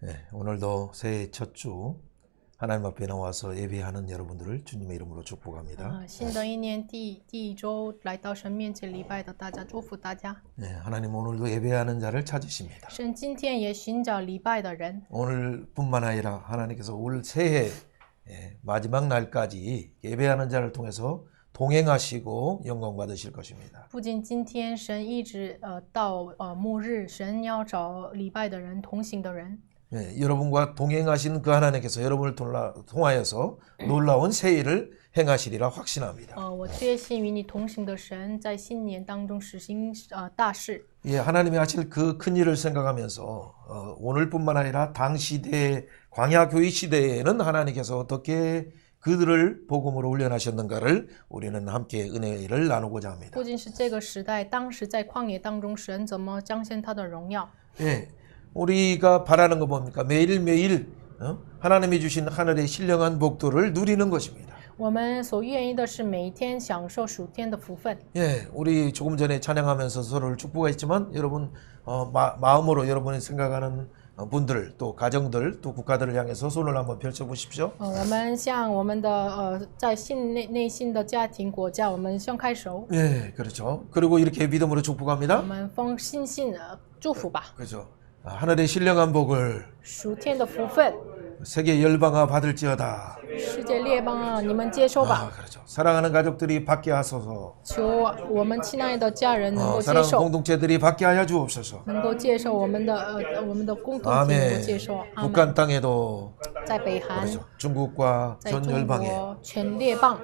네, 오늘도 새해 첫 주 하나님 앞에 나와서 예배하는 여러분들을 주님의 이름으로 축복합니다. 新的一年第一周来到神面前礼拜的大家，祝福大家。 네, 하나님 오늘도 예배하는 자를 찾으십니다. 神今天也寻找礼拜的人， 오늘뿐만 아니라 하나님께서 올 새해 마지막 날까지 예배하는 자를 통해서 동행하시고 영광 받으실 것입니다. 不仅今天神一直到末日，神要找礼拜的人、同行的人。 네, 여러분과 동행하신 그 하나님께서 여러분을 통하여서 놀라운 새해를 행하시리라 확신합니다. 我确信与你同行的神在新年当中实行大事。 예, 하나님이 하실 그 큰 일을 생각하면서 오늘뿐만 아니라 당시대 광야교회 시대에는 하나님께서 어떻게 그들을 복음으로 훈련하셨는가를 우리는 함께 은혜를 나누고자 합니다. 不仅是这个时代，当时在旷野当中，神怎么彰显他的荣耀？ 예, 우리가 바라는 거 뭡니까? 매일매일 하나님이 주신 하늘의 신령한 복도를 누리는 것입니다. 我们所愿意的是每一天享受属天的福分。 예, 우리 조금 전에 찬양하면서 서로를 축복했지만 여러분 마음으로 여러분이 생각하는 분들 또 가정들 또 국가들을 향해서 손을 한번 펼쳐 보십시오. 我们向我们的在内心的家庭国家，我们向开手， 예, 그렇죠. 그리고 이렇게 믿음으로 我 축복합니다. 们奉信心祝福吧。 그렇죠. 하늘의 신령한 복을 属天的福分， 세계 열방아 받을지어다. 世界列邦啊，你们接收吧。 그렇죠. 사랑하는 가족들이 받게 하소서. 求我们亲爱的家人能够接 사랑하는 受， 공동체들이 받게 하여 주옵소서. 能够接受我们的共同体能够 아멘. 接受。阿门。 북한 땅에도 在北韩， 그렇죠. 중국과 在 전 中 열방에 国全列邦，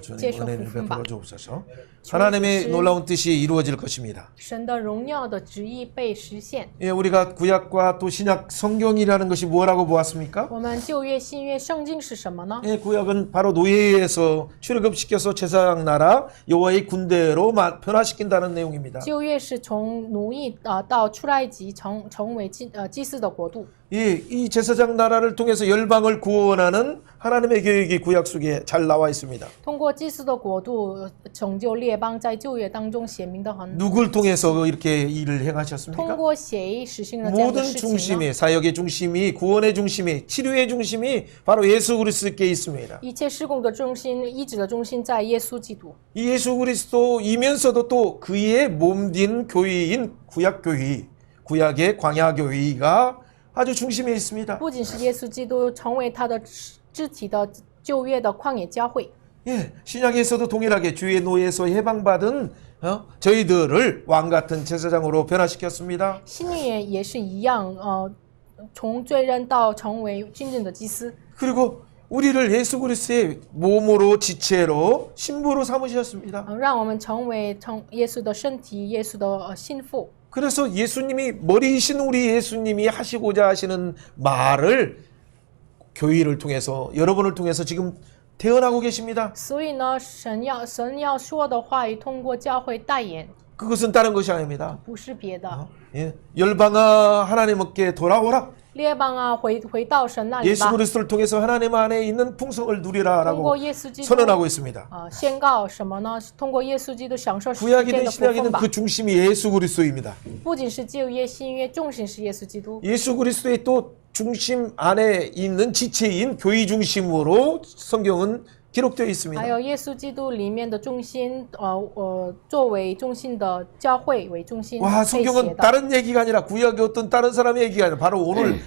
주님接受 은혜를 福分吧。 베풀어 주옵소서. 하나님의 놀라운 뜻이 이루어질 것입니다. 神的荣耀的旨意被实现。 예, 우리가 구약과 또 신약 성경이라는 것이 뭐라고 보았습니까? 我们旧约、新约圣经是什么呢？ 예, 구약은 바로 노예에서 출애굽시켜서 제사장 나라 여호와의 군대로 변화시킨다는 내용입니다. 旧约是从奴役到出埃及成为祭司的国度。 예, 이 제사장 나라를 통해서 열방을 구원하는 하나님의 계획이 구약 속에 잘 나와 있습니다. 通过祭司的国度拯救列邦，在旧约当中写明的很。 누굴 통해서 이렇게 일을 通 행하셨습니까? 过谁实行了这样的 모든 事情呢？ 중심이 사역의 중심이 구원의 중심이 치료의 중심이 바로 예수 그리스도께 있습니다. 一切施工的中心、医治的中心在耶稣基督。 이 예수 그리스도이면서도 또 그의 몸된 교회인 구약 교회, 구약의 광야 교회가 아주 중심에 있습니다. 不仅是耶稣基督成为他的肢体的旧约的旷野教会， 예, 신약에서도 동일하게 주의 노예에서 해방받은 저희들을 왕 같은 제사장으로 변화시켰습니다. 新约也是一样，从罪人到成为真正的祭司。 그리고 우리를 예수 그리스도의 몸으로 지체로 신부로 삼으셨습니다. 让我们成为耶稣的身体，耶稣的心腹。 그래서 예수님이 머리이신 우리 예수님이 하시고자 하시는 말을 교회를 통해서 여러분을 통해서 지금 태어나고 계십니다. 所以呢，神要说的话语，通过教会代言， 그것은 다른 것이 아닙니다. 不是别的。 예, 열방아 하나님께 돌아오라. 列邦啊，回到神那里 예수 吧。 그리스도를 통해서 하나님 안에 있는 풍성을 通 누리라라고 过耶稣基督 선언하고 있습니다. 宣告什么呢？通过耶稣基督享受世界 구약이든 的福 신약이든 分吧。 그 중심이 예수 그리스도입니다. 不仅是旧约、新约，重心是耶稣基督。 예수 그리스도의 또 중심 안에 있는 지체인 교회 중심으로 성경은 기록되어 있습니다. 还有耶稣基督里面的中心，作为中心的教会为中心 와 被写 성경은 的。 다른 얘기가 아니라 구약의 어떤 다른 사람의 얘기가 아니라 바로 오늘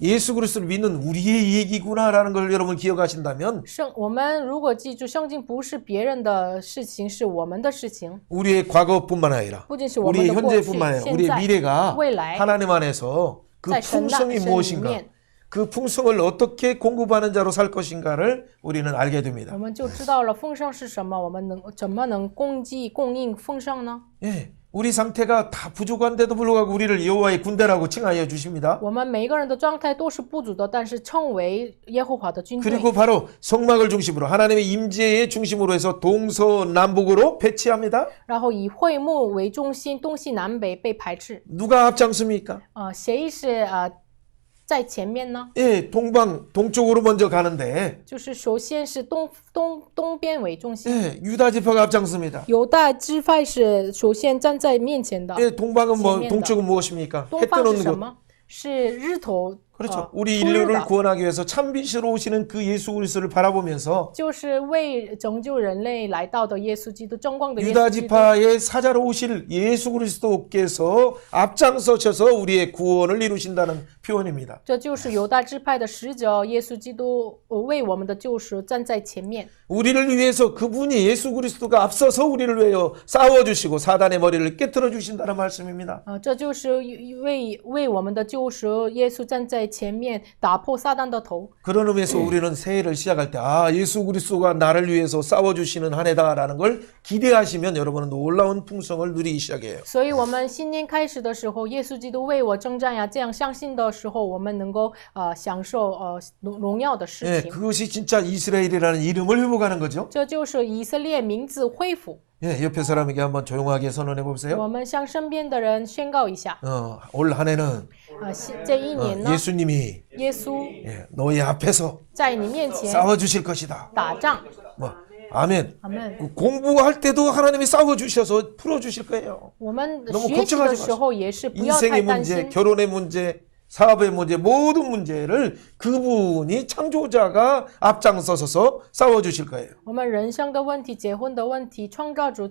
예수 그리스도를 믿는 우리의 얘기구나라는 걸 여러분 기억하신다면 我们如果记住圣经不是别人的事情，是我们的事情， 우리의 과거뿐만 아니라 不仅是我们 우리의 的过去、 현재뿐만 아니라 现 우리의 在、 미래가 未来， 하나님 안에서 그 在神 풍성이 里 무엇인가 面， 그 풍성을 어떻게 공급하는 자로 살 것인가를 우리는 알게 됩니다. 我们就知道了丰盛是什么，我们怎么能供应丰盛呢？ 예, 우리 상태가 다 부족한데도 불구하고 우리를 여호와의 군대라고 칭하여 주십니다. 我们每一个人的状态都是不足的，但是称为耶和华的军队。 그리고 바로 성막을 중심으로 하나님의 임재의 중심으로 해서 동서남북으로 배치합니다. 然后以会幕为中心，东西南北被排斥。 누가 앞장섭니까? 谁是在前面呢？ 예, 동쪽으로 먼저 가는데 就是首先是东边为中心， 예, 유다 지파가 앞장섭니다. 犹大支派是首先站在面前的。 예, 동방은 뭐 前面的。 동쪽은 무엇입니까? 东 해 方是 뜨는 什 곳. 么？是日头 그렇죠. 우리 出日 인류를 的， 구원하기 위해서 참빛으로 오시는 그 예수 그리스도를 바라보면서 就是为拯救人类来到的耶稣基督，争光的耶 유다 稣基督。 지파의 사자로 오실 예수 그리스도께서 앞장서셔서 우리의 구원을 이루신다는 표현입니다. 这就是犹大支派的使者耶稣基督为我们的救赎站在前面。 우리를 위해서 그분이 예수 그리스도가 앞서서 우리를 위하여 싸워주시고 사단의 머리를 깨뜨려 주신다는 말씀입니다. 这就是为我们的救赎，耶稣站在前面，打破撒旦的头。 그런 의미에서 우리는 새해를 시작할 때 예수 그리스도가 나를 위해서 싸워주시는 한 해다라는 걸 기대하시면 여러분은 놀라운 풍성을 누리기 시작해요. 所以，我们新年开始的时候，耶稣基督为我征战呀，这样相信的时候，我们能够享受荣耀的事 예, 情。 그것이 진짜 이스라엘이라는 이름을 회복하는 거죠. 这就是以色列名字恢复。 예, 옆에 사람에게 한번 조용하게 선언해 보세요. 我们向身边的人宣告一下， 올 한 해는 这一年呢， 예수님이 耶稣 예, 너희 앞에서 在你面前 싸워주실 것이다. 打仗。 뭐, 아멘. 阿门。 공부할 때도 하나님이 싸워주셔서 풀어주실 거예요. 我们 너무 学习的 걱정하지 时候也是不要太 인생의 担 문제, 心。 결혼의 문제, 사업의 문제, 모든 문제를 그분이 창조자가 앞장서서 싸워주실 거예요. 我们人生的问题、结婚的问题，创造主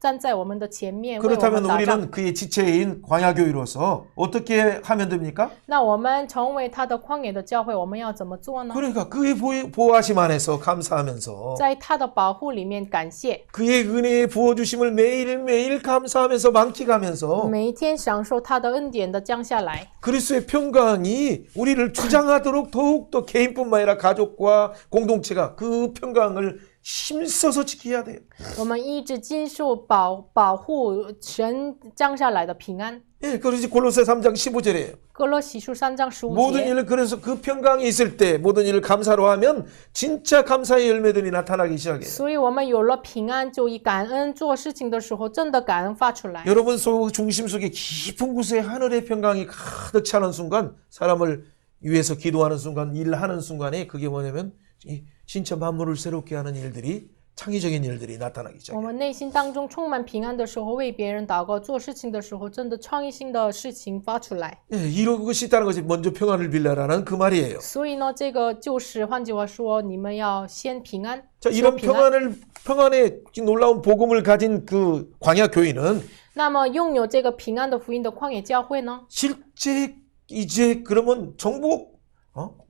站在我们的前面为我们 그렇다면 打仗。 우리는 그의 지체인 광야교회로서 어떻게 하면 됩니까? 那我们成为他的旷野的教会，我们要怎么做呢？ 그러니까 그의 보호하심 안에서 감사하면서 在他的保护里面感谢， 그의 은혜의 부어주심을 매일매일 감사하면서 만끽하면서 每一天享受他的恩典的降下来。 그리스도의 평강이 우리를 주장하도록 더욱더 개인뿐만 아니라 가족과 공동체가 그 평강을 힘써서 지켜야 돼요. 我们一直经受保护神降下来的平安。 예, 그것이 골로새 3장 15절이에요. 哥罗西书3章15 모든 节。 일을 그래서 그 평강이 있을 때 모든 일을 감사로 하면 진짜 감사의 열매들이 나타나기 시작해요. 所以我们有了平安，就以感恩做事情的时候，真的感恩发出来。 여러분 중심 속에 깊은 곳에 하늘의 평강이 가득 차는 순간 사람을 위해서 기도하는 순간 일하는 순간에 그게 뭐냐면 이 신체 만물을 새롭게 하는 일들이 창의적인 일들이 나타나기 我 시작해요. 们内心当中充满平安的时候，为别人祷告、做事情的时候，真的创意性的事情发出来。 예, 이런 것이 있다는 것이 먼저 평안을 빌라라는 그 말이에요. 所以呢，这个就是换句话说，你们要先平安， 자, 求 이런 平安。 평안의 놀라운 복음을 가진 그 광야 교회는 那么拥有这个平安的福音的旷野教会呢？ 실제 이제 그러면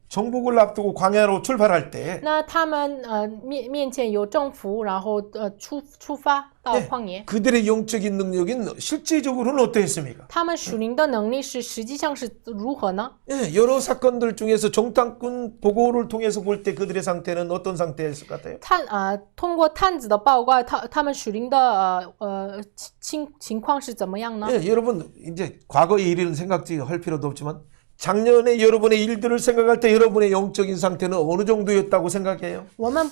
정복을 앞두고 광야로 출발할 때 那他们面前有政府，然后出发到旷野。 그들의 영적인 능력인 실제적으로는 어떠했습니까? 他们属灵的能力是实际上是如何呢？ 예, 여러 사건들 중에서 정탐꾼 보고를 통해서 볼 때 그들의 상태는 어떤 상태였을 것 같아요? 通过探子的报告，他们属灵的情况是怎么样呢？ 예, 여러분 이제 과거의 일은 생각지 할 필요도 없지만 작년에 여러분의 일들을 생각할 때 여러분의 영적인 상태는 어느 정도였다고 생각해요? 我们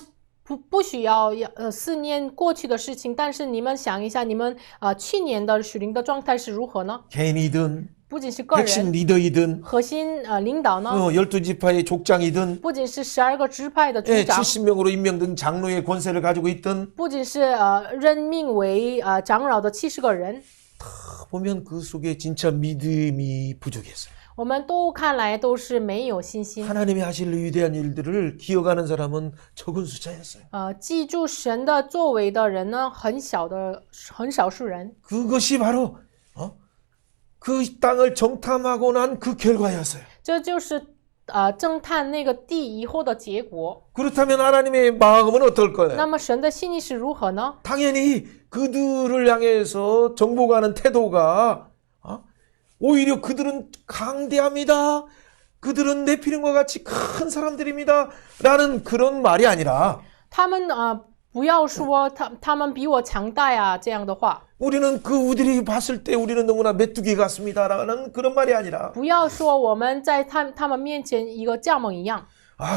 不需要4年过去的事情，但是你们想一下，你们去年的属灵的状态是如何呢？ 개인이든 不仅是个 핵심 人， 리더이든 核心领导呢， 12지파의 족장이든 不仅是12个支派的族 예, 长， 70명으로 임명된 장로의 권세를 가지고 있든 不仅是任命为长老的70个人， 보면 그 속에 진짜 믿음이 부족했어요. 我们都看来都是没有信心。 하나님이 하실 위대한 일들을 기억하는 사람은 적은 숫자였어요. 记住神的作为的人呢，很少数人。 그것이 바로 그 땅을 정탐하고 난 그 결과였어요. 这就是侦探那个地以后的结果。 그렇다면 하나님의 마음은 어떨 那 거예요? 么神的心意是如何呢？ 당연히 그들을 향해서 정복하는 태도가 오히려 그들은 강대합니다. 그들은 네피림과 같이 큰 사람들입니다. 라는 그런 말이 아니라 他们不要说他们比我强大呀这样的话， 우리는 그들이 봤을 때 우리는 너무나 메뚜기 같습니다. 라는 그런 말이 아니라 不要说我们在他们面前一个蚱蜢一样，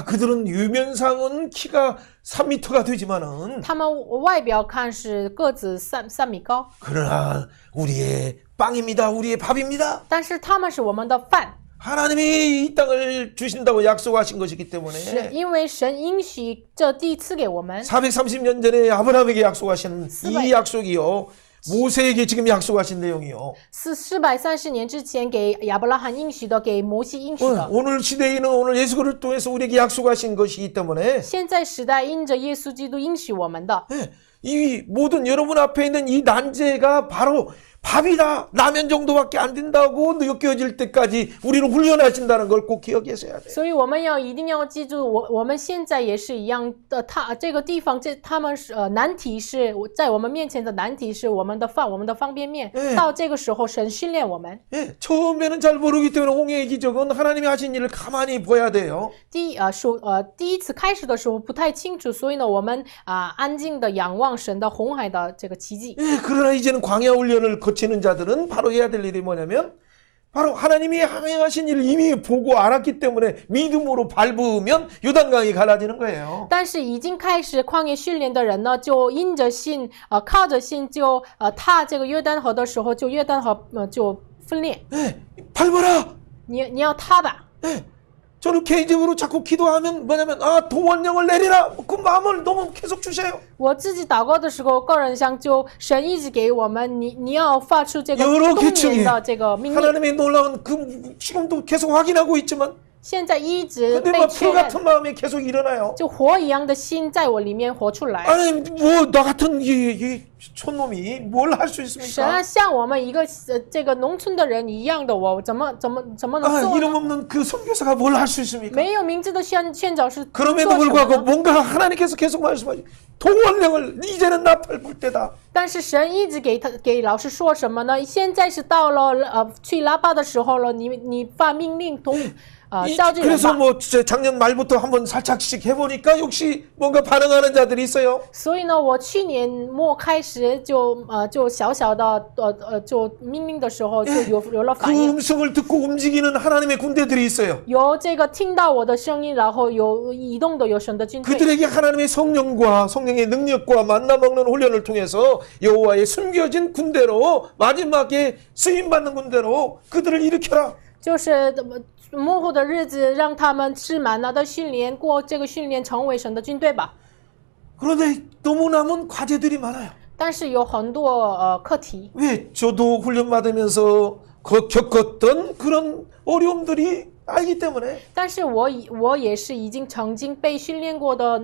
그들은 유면상은 키가 3m가 되지만은 他们外表看是个子3米高， 그러나 우리의 빵입니다. 우리의 밥입니다. 但是他们是我们的饭， 하나님이 이 땅을 주신다고 약속하신 것이기 是 때문에 因为神应许这地赐给我们。 430년 전에 아브라함에게 약속하신 이 약속이요. 모세에게 지금 약속하신 내용이요. 430年之前给亚伯拉罕应许的，给摩西应许的。 오늘 시대에는 오늘 예수 그리스도를 통해서 우리에게 약속하신 것이기 때문에 现在时代因着耶稣基督应许我们的， 예, 이 모든 여러분 앞에 있는 이 난제가 바로 밥이다 라면 정도밖에 안 된다고 느껴질 때까지 우리를 훈련하신다는 걸 꼭 기억하셔야 돼요. 所以我们一定要记住，我们现在也是一样的。这个地方，他们是难题是在我们面前的难题是我们的饭，我们的方便面。到这个时候，神训练我们。 예, 처음에는 잘 모르기 때문에 홍해의 기적은 하나님이 하신 일을 가만히 봐야 돼요. 第一次开始的时候不太清楚，所以呢，我们安静的仰望神的红海的这个奇迹。 예, 그러나 이제는 광야 훈련을 거치는 자들은 바로 해야 될 일이 뭐냐면 바로 하나님이 행하신 일을 이미 보고 알았기 때문에 믿음으로 밟으면 요단강이 갈라지는 거예요. 但是已经开始旷野训练的人呢，就因着信，靠着信就踏这个约旦河的时候，就约旦河就分裂。 예, 밟아라. 你要踏吧。 예, 저는 개인적으로 자꾸 기도하면 뭐냐면 동원령을 내리라. 그 마음을 너무 계속 주세요. 我自己祷告的时候，个人上就神一直给我们，你要发出这个 여러 动 계층에 员的这个命令， 하나님의 놀라운 그 지금도 계속 확인하고 있지만 现在一直 근데 被 뭐 确 불 认， 같은 마음이 계속 일어나요. 就火一样的心在我里面活出来。 아니 뭐 나 같은 이 촌놈이 뭘 할 수 神 있습니까? 啊，像我们一个这个农村的人一样的，我怎么能做 이름 呢？ 없는 그 선교사가 뭘 할 수 있습니까? 没有名字的宣教士做 그럼에도 什么 불구하고 呢？ 뭔가 하나님께서 계속 말씀하시 동원령을 이제는 나팔 불 때다. 但是神一直给老师说什么呢？现在是到了吹喇叭的时候了，你发命令召集人 그래서 吧。 뭐 작년 말부터 한번 살짝씩 해보니까 역시 뭔가 반응하는 자들이 있어요. 所以呢，我去年末开始就小小的就命令的时候就有了 그 反应， 음성을 듣고 움직이는 하나님의 군대들이 있어요. 有这个听到我的声音，然后有移动的有神的军队。 그들에게 하나님의 성령과 성령의 능력과 만나 먹는 훈련을 통해서 여호와의 숨겨진 군대로 마지막에 쓰임 받는 군대로 그들을 일으켜라. 就是幕后的日子，让他们吃满了的训练，过这个训练，成为神的军队吧。 그런데 너무 남은 과제들이 많아요. 但是有很多课题， 왜 저도 훈련 받으면서 겪었던 그런 어려움들이 알기 때문에 但是我也是已经曾经被训练过的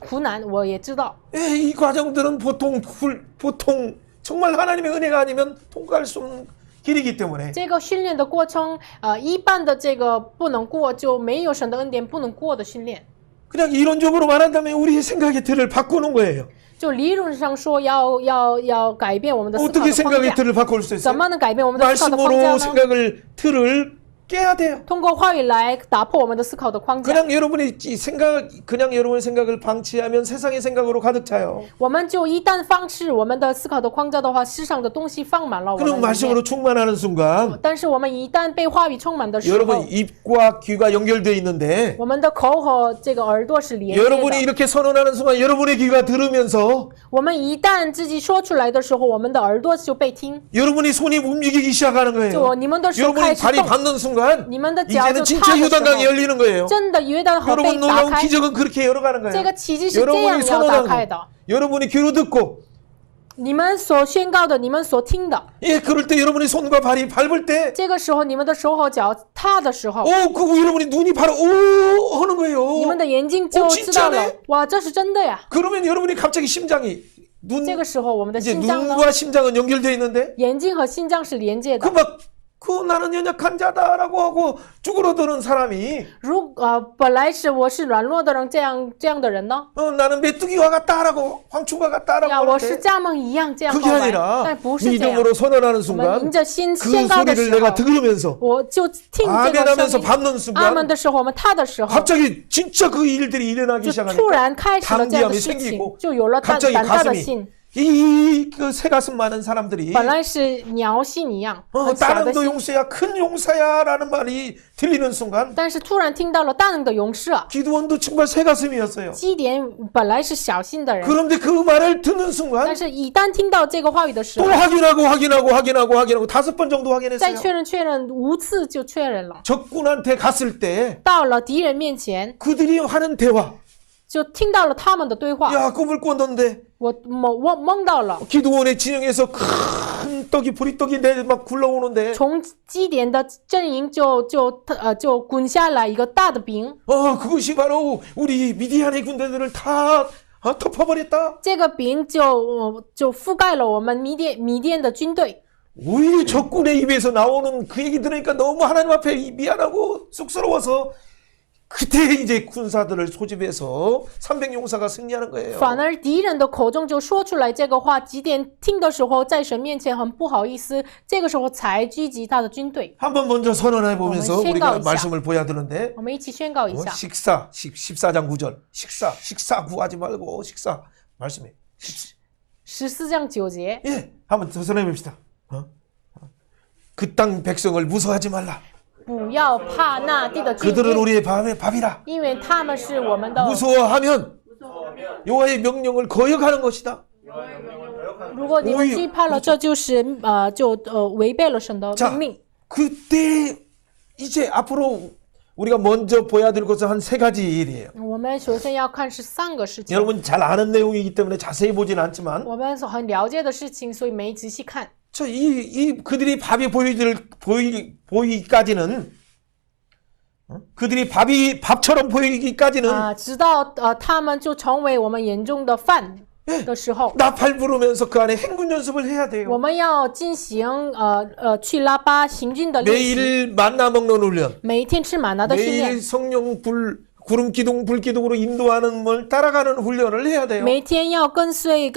苦难，我也知道。 이 과정들은 보통 정말 하나님의 은혜가 아니면 통과할 수 없는 길이기 때문에 这个训练的过程，一般的这个不能过，就没有神的恩典不能过的训练。 그냥 이론적으로 말한다면 우리의 생각의 틀을 바꾸는 거예요. 就理论上说要改变我们的思考 어떻게 的框 생각의 架， 틀을 바꿀 수 怎 있어요? 么能改变我们的思考的框架 말씀으로 呢？ 생각을 틀을 깨야 돼요. 通过话语来打破我们的思考的框架。 그냥 여러분의 여러분의 생각을 방치하면 세상의 생각으로 가득 차요. 我们就一旦放弃我们的思考的框架的话，世上的东西放满了我们 그럼 里面。 말씀으로 충만하는 순간 但是我们一旦被话语充满的时候， 여러분 입과 귀가 연결되어 있는데 我们的口和这个耳朵是连接 여러분이 的。 이렇게 선언하는 순간 여러분의 귀가 들으면서 我们一旦自己说出来的时候，我们的耳朵就被听， 여러분이 손이 움직이기 시작하는 就 거예요. 你们的手开 여러분이 始 발이 动， 닿는 순간 你们的脚 이제는 就 진짜 踏的时 요단강이 候， 열리는 거예요. 真的约旦河被 여러분 打 놀라운 开。 기적은 그렇게 열어가는 这 거예요. 个奇迹是这样 여러분이 要打 선언하고 开的。 여러분이 귀로 듣고 你们所宣告的，你们所听的， 예, 그럴 때 여러분이 손과 발이 밟을 때 这个时候你们的手和脚踏的时候， 그거 여러분이 눈이 바로 오 하는 你们 거예요. 的眼睛就知道了 진짜네 ，哇，这是真的呀！ 그러면 여러분이 갑자기 심장이 这个时候我们的 이제 心脏呢， 눈과 심장은 연결되어 있는데 眼睛和心脏是连接的。 그 나는 연약한 자다라고 하고 쭈그러드는 사람이 本来我是软弱的人，这样的人呢？ 나는 메뚜기와 같다라고 황충과 같다라고 呀，我是 하는데 蚱蜢一样这样 그게 告白， 아니라 但不是这样。 믿음으로 선언하는 我们 순간 迎着心 그 宣告的 소리를 时 내가 候， 들으면서 我就听这个 아멘하면서 声音。 밟는 阿门 순간 的时候，我们踏的时候， 갑자기 진짜 그 일들이 일어나기 就 시작하니까 突然开始了这样的 당기함이 事情 생기고 ，就有了胆 갑자기 大的 가슴이 心。 그 새 가슴 많은 사람들이 本来是鸟心一样，很小的 다른 도 心， 용서야 큰 용사야라는 말이 들리는 순간 但是突然听到了大能的勇士啊， 기드원도 정말 새 가슴이었어요. 基甸本来是小心的人， 그런데 그 말을 듣는 但 순간 是一旦听到这个话语的时 또 候， 확인하고 5번 정도 再 확인했어요. 确认5次就确认了。 적군한테 갔을 때 到了敌人面前， 그들이 하는 대화. 就听到了他们的对话。 야 꿈을 꿨는데 我梦到了， 기도원의 진영에서 큰 떡이 보리떡이 막 굴러오는데 从基甸的阵营就滚下来一个大的饼， 그것이 바로 우리 미디안의 군대들을 다 덮어버렸다. 这个饼就覆盖了我们米甸的军队。 오히려 적군의 입에서 나오는 그 얘기 들으니까 너무 하나님 앞에 미안하고 쑥스러워서 그때 이제 군사들을 소집해서 300용사가 승리하는 거예요. 反而敌人的口中就说出来这个话，基甸听的时候，在神面前很不好意思，这个时候才聚集他的军队。 한번 먼저 선언해 보면서 한번 우리가宣告一下。 말씀을 보여야 되는데 我们一起宣告一下， 식사 14장 9절 식사 구하지 말고 식사 말씀해 14장 9节， 예 한번 더 선언해 봅시다. 그 땅 백성을 무서워하지 말라. 不要怕那地的境 그들은 遇， 우리의 밥이라. 因为他们是我们的。 무서워하면 여호와의 명령을 거역하는 것이다. 如果你们惧怕了，这就是违背了神的 자 命令。 그때 이제 앞으로 우리가 먼저 보여야 될 것은 한 세 가지 일이에요. 我们首先要看是3个事情， 여러분 잘 아는 내용이기 때문에 자세히 보진 않지만 我们很了解的事情，所以没仔细看。 그들이 밥이 보이기까지는 그들이 밥이 밥처럼 보이기까지는 直到他们就成为我们眼中的饭的时候， 나팔 부르면서 그 안에 행군 연습을 해야 我 돼요. 们要进行去拉巴行军的练习， 매일 만나 먹는 훈련, 每一天吃玛拿的训练， 매일 성령 구름 기둥 불 기둥으로 인도하는 걸 따라가는 훈련을 해야 돼요. 每天要跟随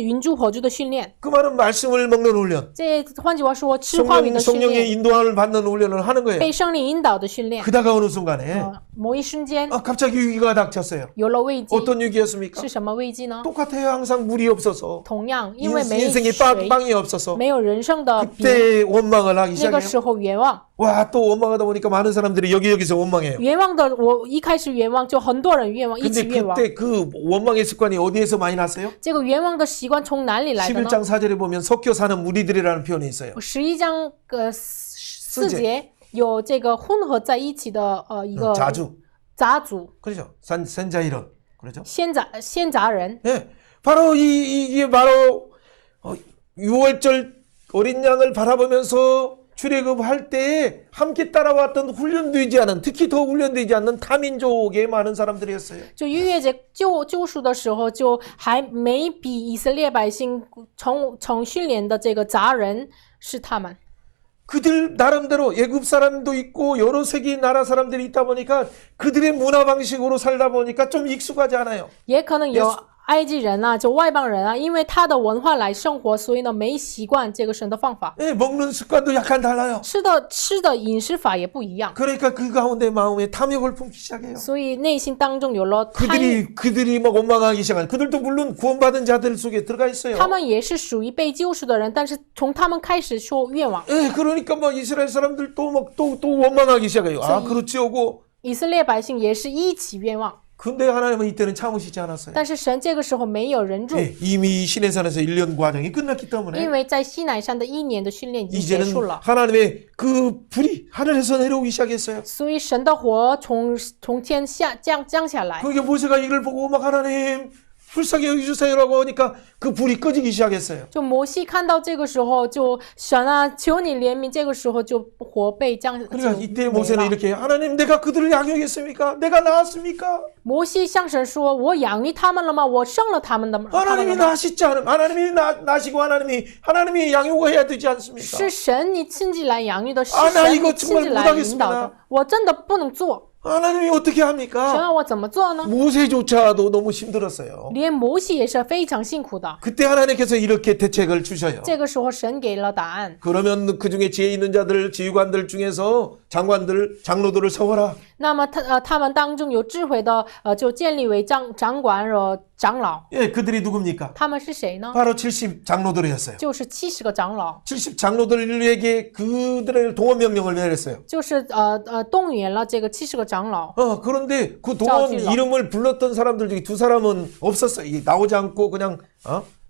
云柱火柱的训练。 그 말은 말씀을 먹는 훈련, 这换句话说，吃话语的训 성령의 练， 인도함을 받는 훈련을 하는 거예요. 被圣灵引导的训练。 그다가 어느 순간에 某一瞬间 갑자기 위기가 닥쳤어요. 有了危机， 어떤 위기였습니까? 是什么危机呢？ 똑같아요. 항상 물이 없어서 同样，因为没 인생에 水， 빵이 없어서 没有人生的饼， 그때 원망을 하기 那个 시작해요. 时候冤枉。 와, 또 원망하다 보니까 많은 사람들이 여기저기서 원망해요. 冤枉的，我一开始冤枉，就很多人冤枉，一起 근데 冤枉。 그때 그 원망의 습관이 어디에서 많이 났어요? 这个冤枉的习惯从哪里来的呢？ 11장 4절에 보면 섞여 사는 무리들이라는 표현이 있어요. 11章4节有这个混合在一起的一个 자주. 杂族 그렇죠. 산자이런. 그렇죠. 先杂人， 예. 바로 이게 바로 6월절 어린 양을 바라보면서 출애굽할 때에 함께 따라왔던 훈련되지 않은, 특히 더 훈련되지 않는 타민족의 많은 사람들이었어요. 就逾越节救赎的时候，就还没比以色列百姓从训练的这个杂人是他们。 그들 나름대로 애굽 사람도 있고 여러 세계 나라 사람들이 있다 보니까 그들의 문화 방식으로 살다 보니까 좀 익숙하지 않아요. 也可能有埃及人啊，就外邦人啊，因为他的文化来生活，所以呢没习惯这个神的方法， 예, 먹는 습관도 약간 달라요. 吃的饮食法也不一样， 그러니까 그 가운데 마음에 탐욕을 품기 시작해요. 所以内心当中有了贪欲。 그들이 막 원망하기 시작해요. 그들도 물론 구원받은 자들 속에 들어가 있어요. 他们也是属于被救赎的人，但是从他们开始说愿望， 예, 그러니까 막 이스라엘 사람들 또 원망하기 시작해요. 아, 그렇지 하고. 以色列百姓也是一起愿望， 근데 하나님은 이때는 참으시지 않았어요. 但是神这个时候没有忍住， 예, 이미 시내산에서 1년 과정이 끝났기 因 때문에 为在西乃山的1年的训练已经结 이제는 束了， 하나님의 그 불이 하늘에서 내려오기 시작했어요. 所以神的火从天降下来。 그러니까 모세가 이걸 보고 막 하나님 불쌍히 여기주세요라고 하니까 그 불이 꺼지기 시작했어요. 就摩西看到这个时候，就神啊，求你怜悯。这个时候就火被降， 그러니까 就 이때 没 모세는 了。 이렇게 하나님 내가 그들을 양육했습니까? 내가 낳았습니까? 摩西向神说：“我养育他们了吗？我生了他们的吗？ 하나님이 낳으시지 않으면 하나님이 낳으시고 하나님이 양육해야 되지 않습니까? 是神你亲自来养育的，是 나 神 이거 你亲自 정말 来 못하겠습니다 引导的。我真的不能做， 하나님이 어떻게 神 합니까? 让我怎么做呢？ 모세조차도 너무 힘들었어요. 连摩西也是非常辛苦的。 그때 하나님께서 이렇게 대책을 주셔요. 这个时候神给了答案。 그러면 그 중에 지혜 있는 자들, 지휘관들 중에서 장관들, 장로들을 세워라. 那么他们当中有智慧的，就建立为掌管长老。 예, 그들이 누굽니까? 他们是谁呢？ 바로 70 장로들이었어요. 就是70个长老， 70 장로들에게 그들의 동원 명령을 내렸어요. 就是动员了这个70个长老。 그런데 그 동원 짜증나. 이름을 불렀던 사람들 중에 두 사람은 없었어요. 이게 나오지 않고 그냥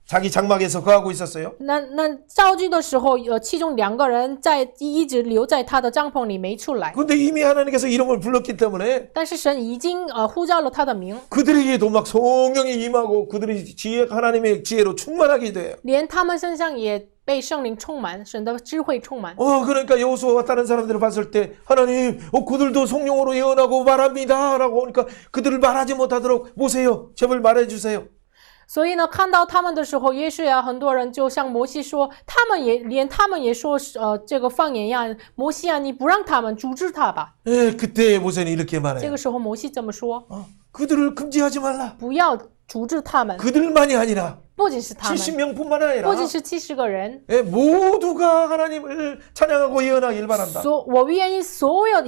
자기 장막에서 거하고 있었어요. 那造句的时候，其中2个人一直留在他的帐篷里没出来， 근데 이미 하나님께서 이름을 불렀기 때문에 但是神已经呼叫了他的名， 그들에게도 막 성령이 임하고 그들이 하나님의 지혜로 충만하게 돼요. 连他们身上也被圣灵充满，神的智慧充满。 그러니까 여호수아와 다른 사람들을 봤을 때 하나님, 그들도 성령으로 예언하고 말합니다라고 하니까 그들을 말하지 못하도록 모세요, 제발 말해주세요. 所以呢，看到他们的时候，约书亚很多人就向摩西说，他们也说，这个方言呀，摩西啊，你不让他们，阻止他吧。 그때 모세는 이렇게 这 말해요. 个时候，摩西这么说， 그들을 금지하지 말라. 不要阻止他们， 그들만이 아니라 不仅是他们， 70명뿐만 아니라 不仅是70个人， 모두가 하나님을 찬양하고 예언하길 바란다. 我愿意所有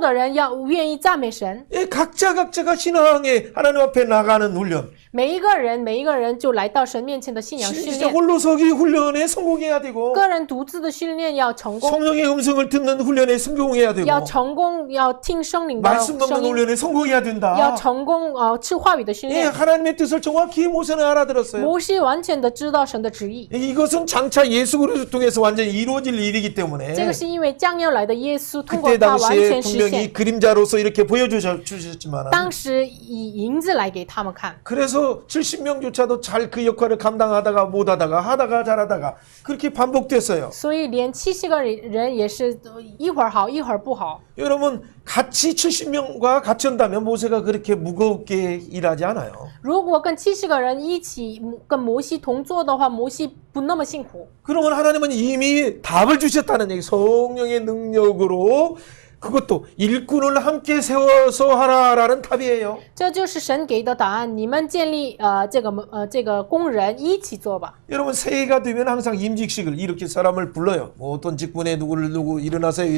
的人要愿意赞美神， 각자가 신앙에 하나님 앞에 나가는 훈련. 每一个人就来到神面前的信仰训 진짜 练， 홀로서기 훈련에 성공해야 되고 个人独自的训练要成功， 성령의 음성을 듣는 훈련에 성공해야 되고 要成功，要听圣灵的 말씀 듣는 声音， 훈련에 성공해야 要 된다. 成功吃话语的训 예, 练。 하나님의 뜻을 정확히 모세는 알아들었어요. 摩西完全的知道神的旨意， 이것은 장차 예수 그리스도 통해서 완전히 이루어질 일이기 这 때문에 个是因为将要来的耶稣通过 그때 他完 당시에 全实 분명히 现。 그림자로서 이렇게 보여주셨지만 当时以银子来给他们看， 그래서 70명조차도 잘 그 역할을 감당하다가 못하다가 하다가 잘하다가 그렇게 반복됐어요. 所以连70个人也是一会儿好一会儿不好。 여러분 같이 70명과 같이 한다면 모세가 그렇게 무겁게 일하지 않아요. 如果跟70个人一起跟摩西同坐的话，摩西不那么辛苦。 그러면 하나님은 이미 답을 주셨다는 얘기. 성령의 능력으로 그것도 일꾼을 함께 세워서 하라라는 답이에요. 这就是神给的答案，你们建立这个工人一起做吧。 여러분 새해가 되면 항상 임직식을 이렇게 사람을 불러요. 뭐 어떤 직분에 누구 일어나세요.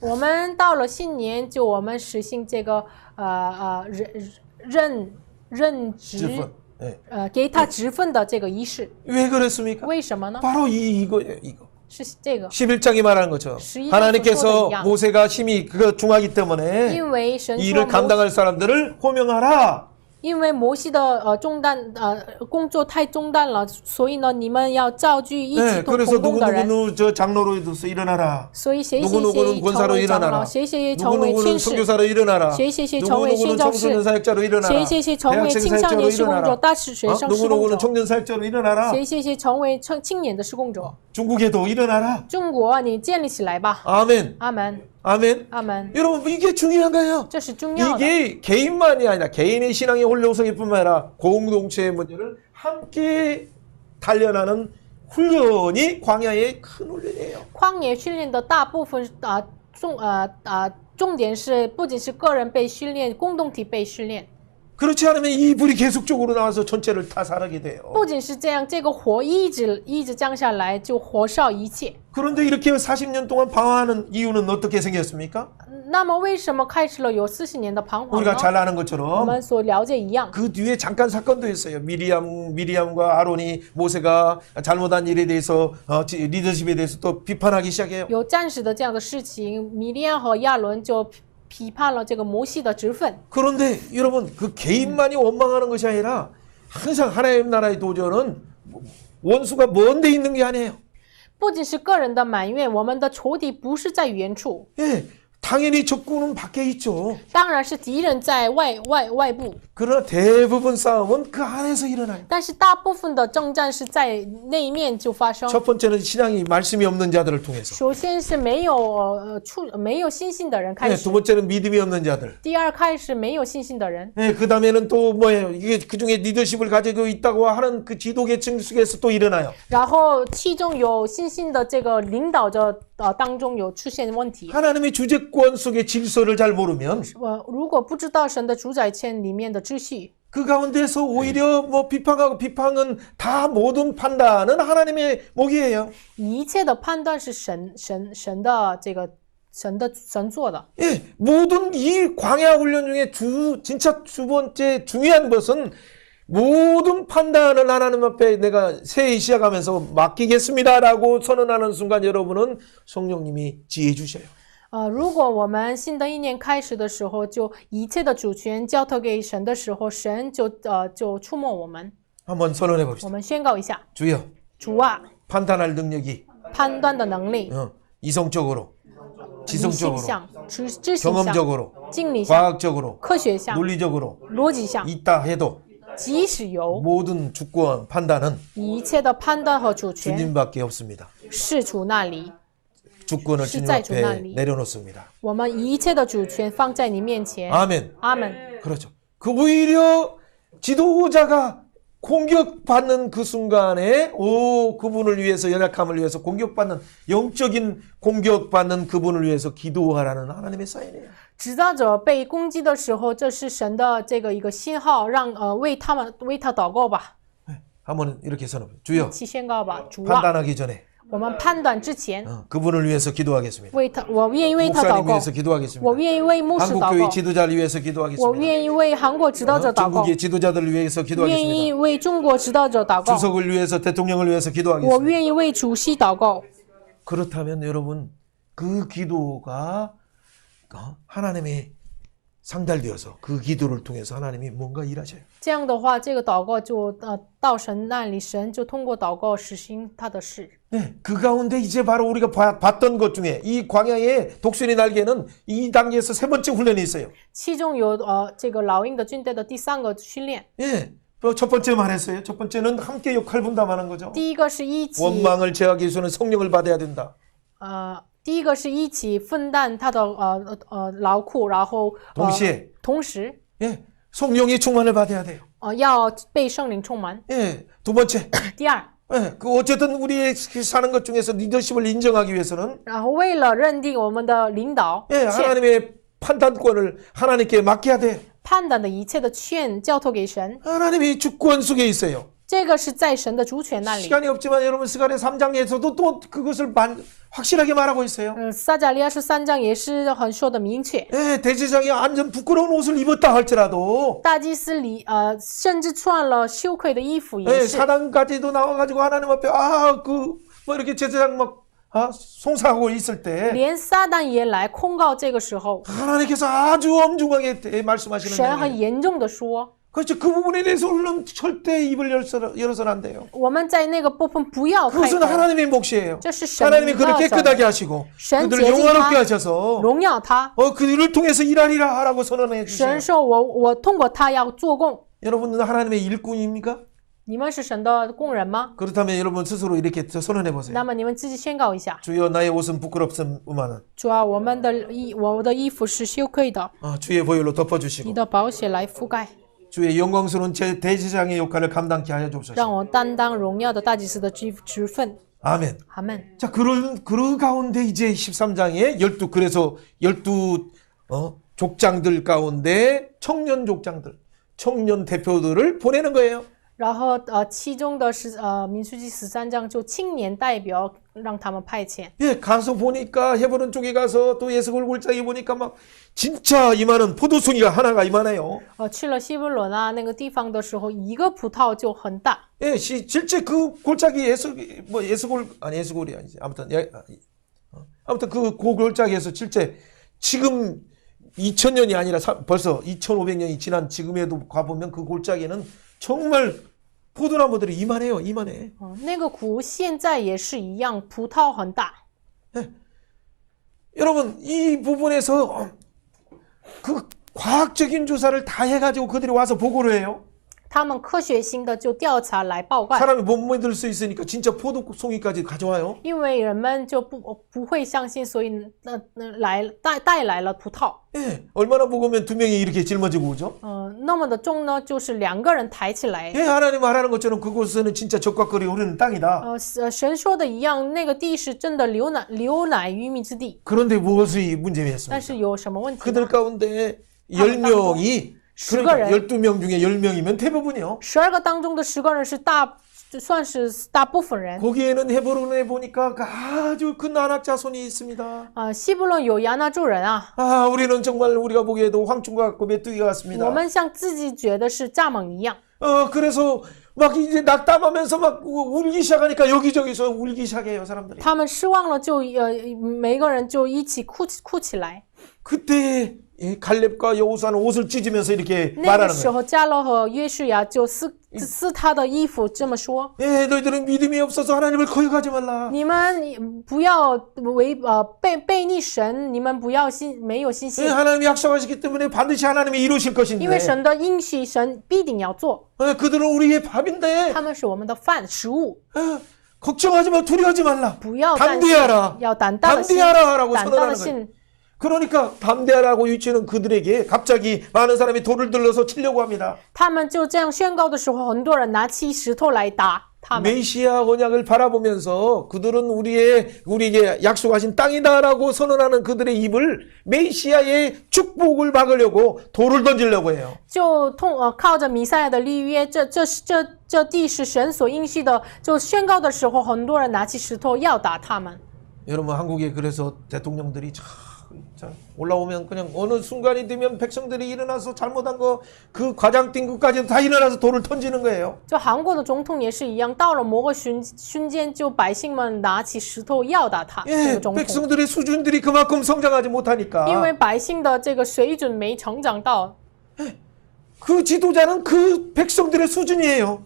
我们到了新年，就我们实行这个任职 직분. 네. 给他职分的这个仪式。 왜 그랬습니까? 为什么呢？ 바로 이거예요. 이거. 是这个， 11장이 말하는 것처럼 11장 하나님께서 양. 모세가 힘이 그거 중하기 때문에 因为神 이 说 일을 감당할 사람들을 호명하라. 因为摩西的工作太重担了，所以呢，你们要召集一起 네, 同 그래서 工的人。 누구누구는 저 장로로 둬서 일어나라. 所以谁 누구누구는 成 권사로 为长老， 일어나라. 谁成为 누구누구는 天使， 선교사로 일어나라. 谁成为宣 누구누구는 教士， 청소년 사역자로 일어나라. 谁成为 대학생 青少 사역자로 年施工者、 일어나라. 大学生施工 누구누구는 者， 청년 사역자로 일어나라. 谁成为青年的施工者。 중국에도 일어나라. 中国，你建立起来吧。 아멘. 阿门， 아멘. 阿门， 여러분 이게 중요한 거예요. 这是重要的。 이게 개인만이 아니라 개인의 신앙의 홀로서기뿐만 아니라 공동체의 문제를 함께 단련하는 훈련이 광야의 큰 훈련이에요. 旷野训练的大部分重点是不仅是个人被训练，共同体被训练。 그렇지 않으면 이 불이 계속적으로 나와서 전체를 다 사르게 돼요. 不仅是这样，这个火一直降下来，就火烧一切。 그런데 이렇게 40년 동안 방황하는 이유는 어떻게 생겼습니까? 那么为什么开始了有40年的彷徨 우리가 呢？ 잘 아는 我 것처럼 们所了解一样， 그 뒤에 잠깐 사건도 있어요. 미리암과 아론이 모세가 잘못한 일에 대해서 리더십에 대해서 또 비판하기 시작해요. 有战士的这样的事情，米利亚和亚伦就批判了这个摩西的职分。 그런데 여러분 그 개인만이 원망하는 것이 아니라 항상 하나님 나라의 도전은 원수가 먼 데 있는 게 아니에요. 不仅是个人的埋怨，我们的仇敌不是在远处， 예, 당연히 적군은 밖에 있죠. 当然是敌人在外部， 그러나 대부분 싸움은 그 안에서 일어나요. 但是大部分的征战是在内面就发生。 첫 번째는 신앙이 말씀이 없는 자들을 통해서. 首先是没有信心的人开 네, 始 두 ， 번째는 믿음이 없는 자들. 第二开始没有信心的人， 네, 그 다음에는 또 뭐예요? 이게 그 중에 리더십을 가지고 있다고 하는 그 지도계층 속에서 또 일어나요. 然后其中有信心的这个领导者当中有出现问题。 하나님의 주재권 속의 질서를 잘 모르면 如果不知道神的主宰权里面的秩序， 그 가운데서 오히려 뭐 비판은 다 모든 판단은 하나님의 목이에요. 一切的判断是神的这个神做的。 예, 모든 이 광야 훈련 중에 진짜 두 번째 중요한 것은 모든 판단을 하나님 앞에 내가 새해 시작하면서 맡기겠습니다라고 선언하는 순간 여러분은 성령님이 지혜 주셔요. 如果我们新的一年开始的时候，就一切的主权交托给神的时候，神就触摸我们。 한번 선언해 我 봅시다. 们宣告一下， 주여, 主啊， 판단할 능력이 判断的能力、 이성적으로, 理性 지성적으로, 向、知性向、 경험적으로, 经理向、 과학적으로, 科学向、 논리적으로 逻辑向， 있다 해도 即使有 모든 주권 판단은 一切的判断和主权 주님밖에 없습니다. 是主那里， 주권을 주님 앞에 시자주나리. 내려놓습니다. 我们一切的主权放在你面前。 아멘. 阿门。 그렇죠. 그 오히려 지도자가 공격받는 그 순간에 그분을 위해서 연약함을 위해서 공격받는 영적인 공격받는 그분을 위해서 기도하라는 하나님의 사인이에요. 指导者被攻击的时候，这是神的这个一个信号，让为他祷告吧， 한번 이렇게 선언해. 주여 一起宣告吧，主啊， 판단하기 전에 我们判断之前， 그분을 위해서 기도하겠습니다. 我愿意为他祷 목사님 告， 위해서 기도하겠습니다. 我愿意为牧师祷 한국교회 告， 지도자를 위해서 我 기도하겠습니다. 愿意为韩国指导者祷告， 중국의 지도자들을 위해서 愿意 기도하겠습니다. 为中国指导者祷告， 주석을 위해서 대통령을 위해서 我 기도하겠습니다. 愿意为主席祷告。 그렇다면 여러분 그 기도가 하나님의 상달되어서 그 기도를 통해서 하나님이 뭔가 일하셔요. 这样的话，这个祷告就到神那里，神就通过祷告实行他的事。 네, 그 가운데 이제 바로 우리가 봤던 것 중에 이 광야의 독수리 날개는 이 단계에서 세 번째 훈련이 있어요. 其中有这个老鹰的军队的第三个训练， 예, 첫 번째 말했어요. 첫 번째는 함께 역할 분담하는 거죠. 第一个是一起 원망을 제하기 위해서는 성령을 받아야 된다. 第一个是一起分担他的劳苦，然后同时 예, 성령의 충만을 받아야 돼요. 要被圣灵充满。 예, 두 번째, 第二， 예, 그 어쨌든 우리의 사는 것 중에서 리더십을 인정하기 위해서는 然后为了认定我们的领导， 예, 하나님의 판단권을 하나님께 맡겨야 돼. 判断的一切的权交托给神， 하나님이 주권 속에 있어요. 这个是在神的主权那里。 시간이 없지만 여러분 스가랴 3장에서도 또 그것을 확실하게 말하고 있어요. 撒迦利亚书3章也是很说的明确。 예, 대제사장이 완전 부끄러운 옷을 입었다 할지라도 大祭司里甚至穿了羞愧的衣服也 예, 是。 사단까지도 나와가지고 하나님 앞에 뭐 이렇게 제사장 막 송사하고 있을 때 连撒旦也来控告，这个时候 하나님께서 아주 엄중하게 말씀하시는 神很 거예요. 严重的说， 그렇죠. 그 부분에 대해서 우리는 절대 입을 열어서는 안 돼요. 我们在那个部分不要开 그것은 口， 하나님의 몫이에요. 这是神 하나님이 的 그를 责 깨끗하게 任， 하시고 神 그들을 洁净 영화롭게 他， 하셔서 荣耀他。 그들을 통해서 일하리라 하라고 선언해 주세요. 神说我通过他要做工。 여러분은 하나님의 일꾼입니까? 你们是神的工人吗？ 그렇다면 여러분 스스로 이렇게 선언해 那 보세요. 么你们自己宣告一下， 주여 나의 옷은 부끄럽음만은 主啊，我的衣服是羞愧的， 주의 보혈로 你 덮어주시고 的宝血来覆盖， 주의 영광스러운 제 대제사장의 역할을 감당케 하여 让 주옵소서. 我担当荣耀的大祭司的职分。 아멘. 阿门。 자, 그 가운데 이제 13장에 12 족장들 가운데 청년 족장들, 청년 대표들을 보내는 거예요. 然后其中的是民数记13章就青年代表让他们派遣。 예, 가서 보니까 헤브론 쪽에 가서 또 예스골 골짜기 보니까 막 진짜 이만한 포도송이가 하나가 이만해요. 去了希伯伦那个地方的时候，一个葡萄就很大。 예, 실제 그 골짜기 예스골이 아니지. 아무튼 그 골짜기에서 실제 지금 2000년이 아니라 벌써 2500년이 지난 지금에도 가보면 그 골짜기는 정말 포도나무들이 이만해요. 이만해. 那个湖现在也是一样，葡萄很大。 여러분 이 부분에서 그 과학적인 조사를 다 해가지고 그들이 와서 보고를 해요. 他们科学性的就调查来报告， 사람이 못 믿을 수 있으니까 진짜 포도송이까지 가져와요. 因为人们就不会相信，所以带来了葡萄。 예, 얼마나 무거우면 두 명이 이렇게 짊어지고 오죠? 那么的重呢，就是2个人抬起来。 예, 하나님 말하는 것처럼 그곳에는 진짜 적과 꿀이 흐르는 땅이다. 神说的一样，那个地是真的流奶与蜜之地。 그런데 무엇이 문제였습니까? 但是有什么问题呢？ 그들 가운데 10명이 그러니까 12명 중에 10명이면 대부분이요. 12个当中的10个人是算是大部分人。 거기에는 헤브론에 보니까 아주 큰 안악 자손이 있습니다. 希伯伦有亚纳族人啊。 우리는 정말 우리가 보기에도 황충과 같고 메뚜기가 같습니다. 我们像自己觉得是蚱蜢一样。 그래서 막 이제 낙담하면서 막 울기 시작하니까 여기저기서 울기 시작해요 사람들이. 他们失望了，就每个人就一起哭起来。 그때 이 갈렙과 여호수아는 옷을 찢으면서 이렇게 那个 말하는 时 거예요. 候，加勒和约书亚就撕他的衣服，这么说： 예, 너희들은 믿음이 없어서 하나님을 거역하지 말라. 你们不要背逆神，你们不要没有信 예, 心， 하나님이 약속하시기 때문에 반드시 하나님이 이루실 因为 것인데 神的应许，神必定要做。 예, 그들은 우리의 밥인데 他们是我们的饭食物， 예, 걱정하지 마, 두려워하지 말라. 不要担心， 담대하라. 要胆大的心， 담대하라라고 胆大的 선언하는 거예요. 心。 그러니까 담대하라고 유치는 그들에게 갑자기 많은 사람이 돌을 들러서 치려고 합니다. 他们就这样宣告的时候，很多人拿起石头来打他们。 메시아 언약을 바라보면서 그들은 우리에게 약속하신 땅이다라고 선언하는 그들의 입을 메시아의 축복을 막으려고 돌을 던지려고 해요. 就靠着弥赛亚的立约，这地是神所应许的，就宣告的时候，很多人拿起石头要打他们。 여러분 한국에 그래서 대통령들이 참 올라오면 그냥 어느 순간이 되면 백성들이 일어나서 잘못한 거 그 과장 띵구까지 다 일어나서 돌을 던지는 거예요. 就韩国的总统也是一样，到了某个瞬间，就百姓们拿起石头要打他这 예, 个总统， 백성들의 수준들이 그만큼 성장하지 因 못하니까 为百姓的这个水准没成长到， 그 지도자는 그 백성들의 수준이에요.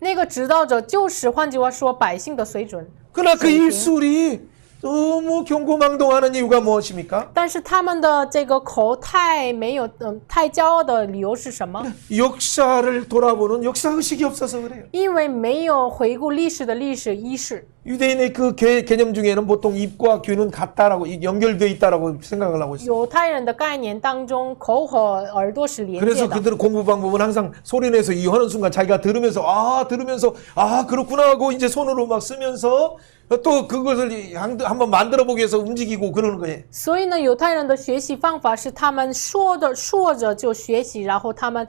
那个指导者就是换句话说百姓的水准。 그러나 그 입술이 너무 경고망동하는 이유가 무엇입니까? 但是他们的这个口太没有，太骄傲的理由是什么？ 역사를 돌아보는 역사의식이 없어서 그래요. 因为没有回顾历史的历史意识。 유대인의 그 개념 중에는 보통 입과 귀는 같다라고 연결되어 있다라고 생각을 하고 있어요. 犹太人的概念当中，口和耳朵是连接 그래서 的， 그들은 공부 방법은 항상 소리내서 이 하는 순간 자기가 들으면서 그렇구나 하고 이제 손으로 막 쓰면서 또 그것을 한번 만들어 보기 위해서 움직이고 그러는 거예요. 所以呢，犹太人的学习方法是他们说着就学习，然后他们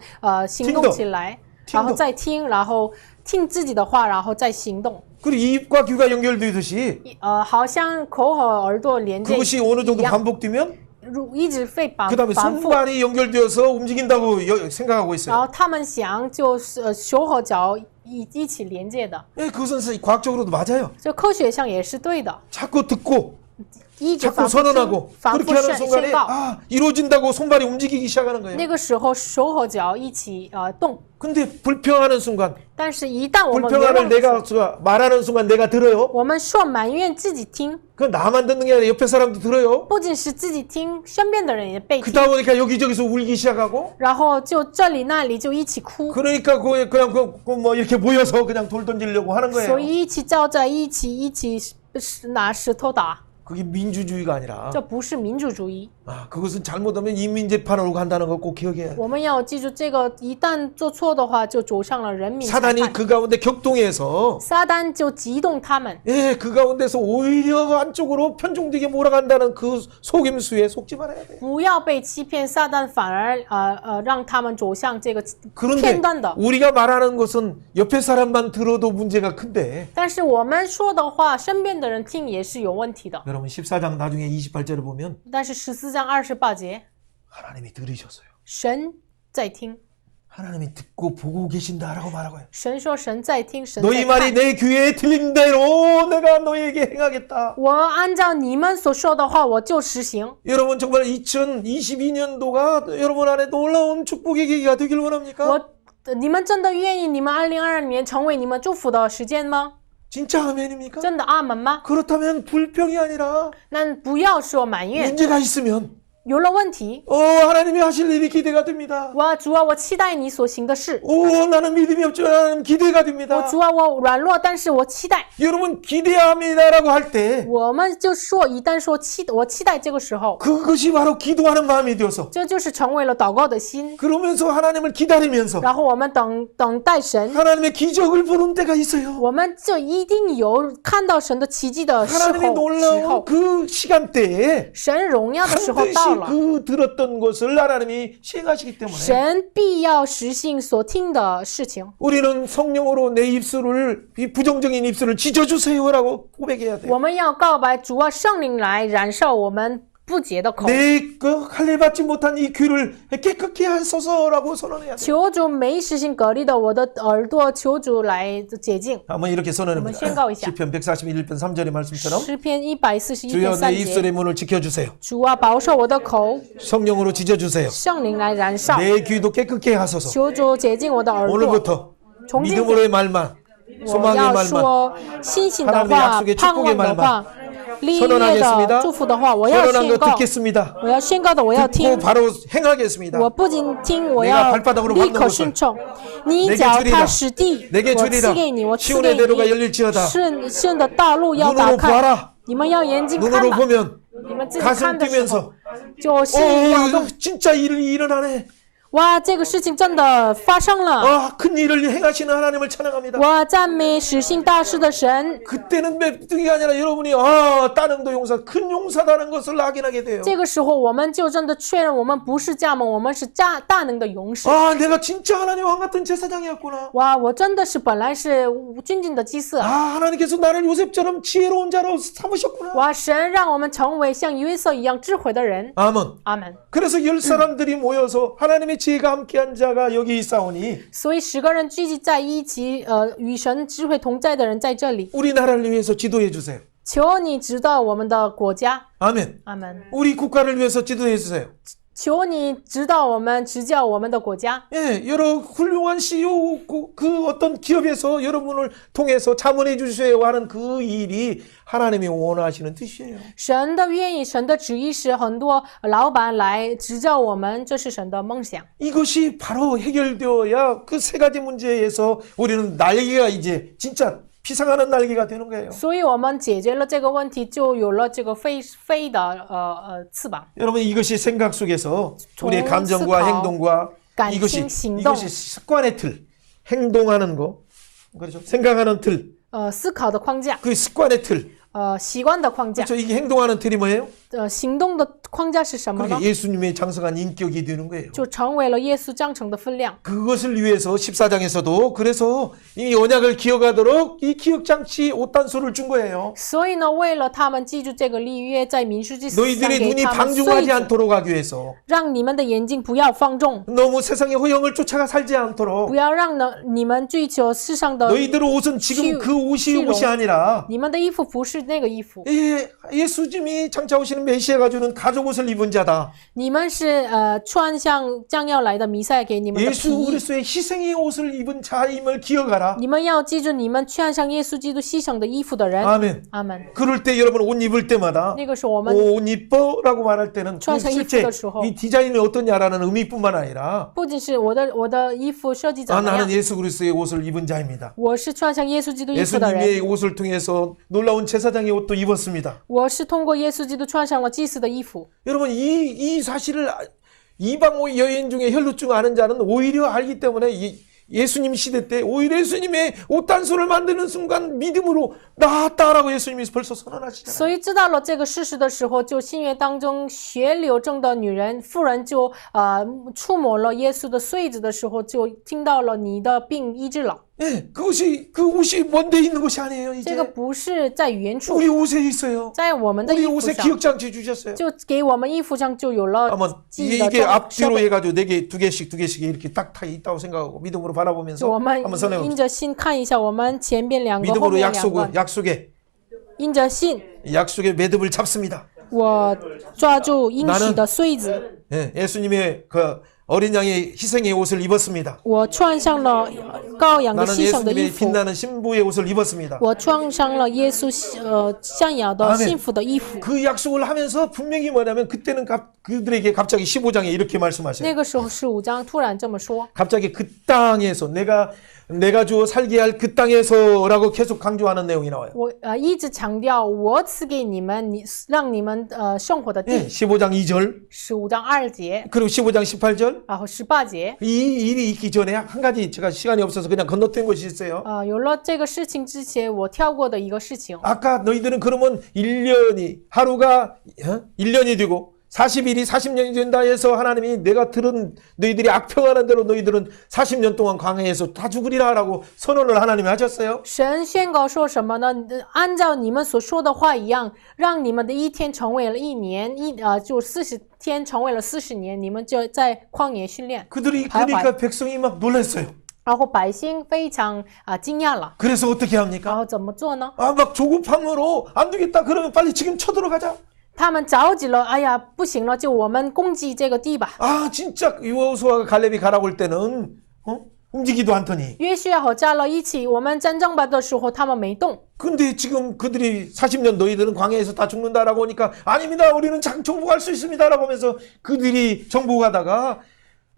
行动起来，然后再听，然后听自己的话，然后再行动。 그리고 입과 귀가 연결되듯이 好像口和耳朵连接 그것이 어느 정도 一样， 반복되면 一直被反 그다음에 反复， 손발이 연결되어서 움직인다고 생각하고 然 있어요. 后他们想就是手和脚一起连接的， 예, 그것은 과학적으로도 맞아요. 就科学上也是对的， 자꾸 듣고 一直 자꾸 反复听 선언하고 反 그렇게 复 하는 宣 순간에 告。 이루어진다고 손발이 움직이기 시작하는 거예요. 那个时候手和脚一起动， 근데 불평하는 순간 但是一旦我们 불평하는 내가 말하는 순간 내가 들어요. 我们说埋怨自己听， 그 나만 듣는 게 아니라 옆에 사람도 들어요. 不仅是自己听，身边的人也被听， 그러다 보니까 여기저기서 울기 시작하고 然后就这里那里就一起哭， 그러니까 그냥 뭐 이렇게 모여서 그냥 돌 던지려고 하는 所 거예요. 以一起照在一起拿石头打， 그게 민주주의가 아니라 这不是民主主义。 그것은 잘못하면 인민재판으로 간다는 걸 꼭 기억해야 돼. 我们要记住，这个一旦做错的话，就走上了人民裁 사단이 判。 그 가운데 격동해서 撒旦就激动他们， 예, 그 가운데서 오히려 안쪽으로 편중되게 몰아간다는 그 속임수에 속지 말아야 돼. 不要被欺骗，撒旦反而让他们走向这个 그런데 片段的。 우리가 말하는 것은 옆에 사람만 들어도 문제가 큰데 但是我们说的话，身边的人听也是有问题的。 여러분 14장 나중에 28절을 보면 但是14章28节， 하나님이 들으셨어요. 神在听， 하나님이 듣고 보고 계신다라고 말하고 해요. 神说神在听，神 너희 在 말이 看。 내 귀에 들린 대로 내가 너희에게 행하겠다. 我按照你们所说的话，我就实行。 여러분 정말 2022년도가 여러분 안에 놀라운 축복의 계기가 되길 원합니까? 你们真的愿意你们2022年成为你们祝福的时间吗？ 진짜 아멘입니까? 真的阿门吗？ 그렇다면 불평이 아니라 那不要说埋怨， 문제가 있으면 有了问题， 하나님이 하실 일이 기대가 됩니다. 主啊，我期待你所行的事。 나는 믿음이 없지만 하나님 기대가 됩니다. 主啊，我软弱，但是我期待。 여러분 기대합니다라고 할 때 我们就说，一旦说我期待这个时候， 그것이 바로 기도하는 마음이 되어서 这就是成为了祷告的心。 그러면서 하나님을 기다리면서 然后我们等待神， 하나님의 기적을 보는 때가 있어요. 我们就一定有看到神的奇迹的时 하나님의 候。 놀라운 그 시간대에 神荣耀的时候 반드시 到了， 그 들었던 것을 하나님이 시행하시기 때문에 神必要实行所听的事情。 우리는 성령으로 내 입술을 이 부정적인 입술을 찢어주세요라고 고백해야 돼요. 我们要告白主啊，圣灵来燃烧我们不洁的口。 내 그 할례 받지 못한 이 귀를 깨끗게 하소서라고 선언해야 돼요. 求主没实行割礼的我的耳朵，求主来洁净。 한번 이렇게 선언합니다. 我们宣告一下。 시편 141편 3절의 말씀처럼 诗篇141 주여 篇3 내 节， 입술의 문을 지켜주세요. 主啊，保守我的口， 성령으로 지져주세요. 圣灵来燃烧， 내 귀도 깨끗게 하소서. 求主洁净我的耳朵。 오늘부터 从今天 믿음으로의 말만 我 소망의 要 말만 说信心的 하나님의 话 약속의 ，盼 축복의 望的 말만 话，立业 선언하겠습니다. 的祝福的话，我要 선언한 宣 거 告， 듣겠습니다. 我要宣告的，我要 듣고 听。 바로 행하겠습니다. 我不仅听，我 내가 要 발바닥으로 立 밟는 刻 것을 顺从。你 내게 脚 주리라. 踏实地， 내게 我 주리라. 赐给你，我赐 시온의 给 대로가 你。 열릴지어다. 顺的道路要打 눈으로 开， 보아라. 你们要眼睛看 눈으로 吧。 보면 你们自己 가슴 看的时候 뛰면서 就心里要动。 진짜 일이 일어나네. 哇，这个事情真的发生了！ 아, 큰 일을 행하시는 하나님을 찬양합니다. 我赞美实行大事的神。 그때는 맵등이 아니라 여러분이 따릉도 용사, 큰 용사다는 것을 확인하게 돼요. 这个时候，我们就真的确认，我们不是加盟，我们是大能的勇士。 아, 내가 진짜 하나님 왕 같은 제사장이었구나. 哇，我真的是本来是尊敬的祭司。 아, 하나님께서 나를 요셉처럼 지혜로운 자로 삼으셨구나. 哇，神让我们成为像约瑟一样智慧的人。 아멘. 阿门。 그래서 10사람들이 모여서 하나님의 지혜가 함께한 자가 여기 있사오니 所以10个人聚集在一起，与神智慧同在的人在这里。 우리나라를 위해서 지도해 주세요. 求你指导我们的国家。 아멘. 阿门。 우리 국가를 위해서 지도해 주세요. 求你指导我们，指教我们的国家。 예, 여러 훌륭한 CEO 그 어떤 기업에서 여러분을 통해서 자문해 주셔야 하는 그 일이 하나님이 원하시는 뜻이에요. 神的愿意，神的旨意是很多老板来指教我们，这是神的梦想。 이것이 바로 해결되어야 그 세 가지 문제에서 우리는 날개가 이제 진짜 피상하는 날개가 되는 거예요. 所以我们解决了这个问题，就有了这个飞的翅膀。 여러분 이것이 생각 속에서 우리의 좋은 감정과 습관, 행동과 감정, 이것이 행동. 습관의 틀, 행동하는 거, 그렇죠? 생각하는 틀, 思考的框架， 그 습관의 틀, 习惯的框架， 그렇죠? 이게 행동하는 틀이 뭐예요? 行动的框架是什么呢？ 그렇게 예수님의 장성한 인격이 되는 거예요. 就成为了耶稣章程的分量。 그것을 위해서 14장에서도 그래서 이 언약을 기억하도록 이 기억장치 옷단소를 준 거예요. 所以呢，为了他们记住这个立约，在民数记4章 너희들의 给 눈이 他们穗 방종하지 子， 않도록 하기 위해서 让你们的眼睛不要放纵， 너무 세상의 허영을 쫓아가 살지 不 않도록 要让你们追求世上的。 너희들 옷은 지금 그 옷이虚荣。 옷이 아니라 你们的衣服不是那个衣服， 예수님이 장차오시는 메시아가 주는 가죽 옷을 입은 자다. 你们是穿上将要来的弥赛给你们的 예수 皮衣。 그리스도의 희생의 옷을 입은 자임을 기억하라. 你们要记住，你们穿上耶稣基督牺牲的衣服的人。 아멘. 阿门。 그럴 때 여러분 옷 입을 때마다 那个时候我们 옷 이뻐라고 말할 때는 그穿上 실제 衣服的时候 이 디자인이 어떠냐라는 의미뿐만 아니라 不仅是我的衣服设计怎 아, 么样 나는 ， 예수 그리스도의 옷을 입은 자입니다. 我是穿上耶稣基督衣服的人， 예수님의 옷을 통해서 놀라운 제사장의 옷도 입었습니다. 我是通过耶稣基督穿上了祭司的衣服。 여러분 이 사실을 이방 여인 중에 혈루증 아는 자는 오히려 알기 때문에 예수님 시대 때 오히려 예수님의 옷단소를 만드는 순간 믿음으로 나았다라고 예수님이 벌써 선언하시잖아요. 所以知道了这个事实的时候，就新约当中血流症的妇人就触摸了耶稣的穗子的时候，就听到了你的病医治了。 예, 그 옷이 먼데 있는 것이 아니에요. 这 이제 个不是在原处， 우리 옷에 있어요. 在我们的 우리 衣服 옷에 上， 기억장치 주셨어요. 就给我们衣服上就有了 한번 记忆的 이게 设 앞뒤로 备。 해가지고 4개, 2개씩 이렇게 딱 있다고 생각하고 믿음으로 就 바라보면서 我们 한번 선해 因 봅시다. 着心看一下，我们前边2个，后 믿음으로 面2个， 약속에 因着信， 약속의 매듭을 잡습니다. 我抓住应许的穗子， 예, 예수님의 그 어린 양의 희생의 옷을 입었습니다. 我穿上了羔羊的 나는 牺牲的衣 예수님의 服， 빛나는 신부의 옷을 입었습니다. 我穿上了耶稣象牙的 아멘 幸福的衣服。 그 약속을 하면서 분명히 뭐냐면 그때는 그들에게 갑자기 15장에 이렇게 말씀하셔요. 那个时候15章突然这么说， 갑자기 그 땅에서 내가 주어 살게 할 그 땅에서라고 계속 강조하는 내용이 나와요. 我一直强调我赐给你们，让你们生活的 예, 地。 15장 2절 15章2节， 그리고 15장 18절 然后18节， 이 일이 있기 전에 한 가지 제가 시간이 없어서 그냥 건너뛴 것이 있어요. 有了这个事情之前，我跳过的一个事情。 아까 너희들은 그러면 1년이 하루가 1년이 되고 40일이 40년이 된다 해서 하나님이 내가 들은 너희들이 악평하는 대로 너희들은 40년 동안 광야에서 다 죽으리라 라고 선언을 하나님이 하셨어요. 神宣告说什么呢？按照你们所说的话一样，让你们的一天成为了一年，就40天成为了40年，你们就在旷野训练。 그들이 그러니까 백성이 막 놀랐어요. 然后百姓非常惊讶了， 그래서 어떻게 然 합니까? 后怎么做呢？ 막 조급함으로 안 되겠다. 그러면 빨리 지금 쳐들어가자. 他们着急了，哎呀，不行了，就我们攻击这个地吧。 진짜 여호수아가 갈렙이 가라고 할 때는 움직이도 않더니. 约书亚和迦勒一起，我们战争吧的时候，他们没动。 근데 지금 그들이 40년 너희들은 광야에서 다 죽는다라고 하니까 아닙니다. 우리는 정복할 수 있습니다라고 하면서 그들이 정복하다가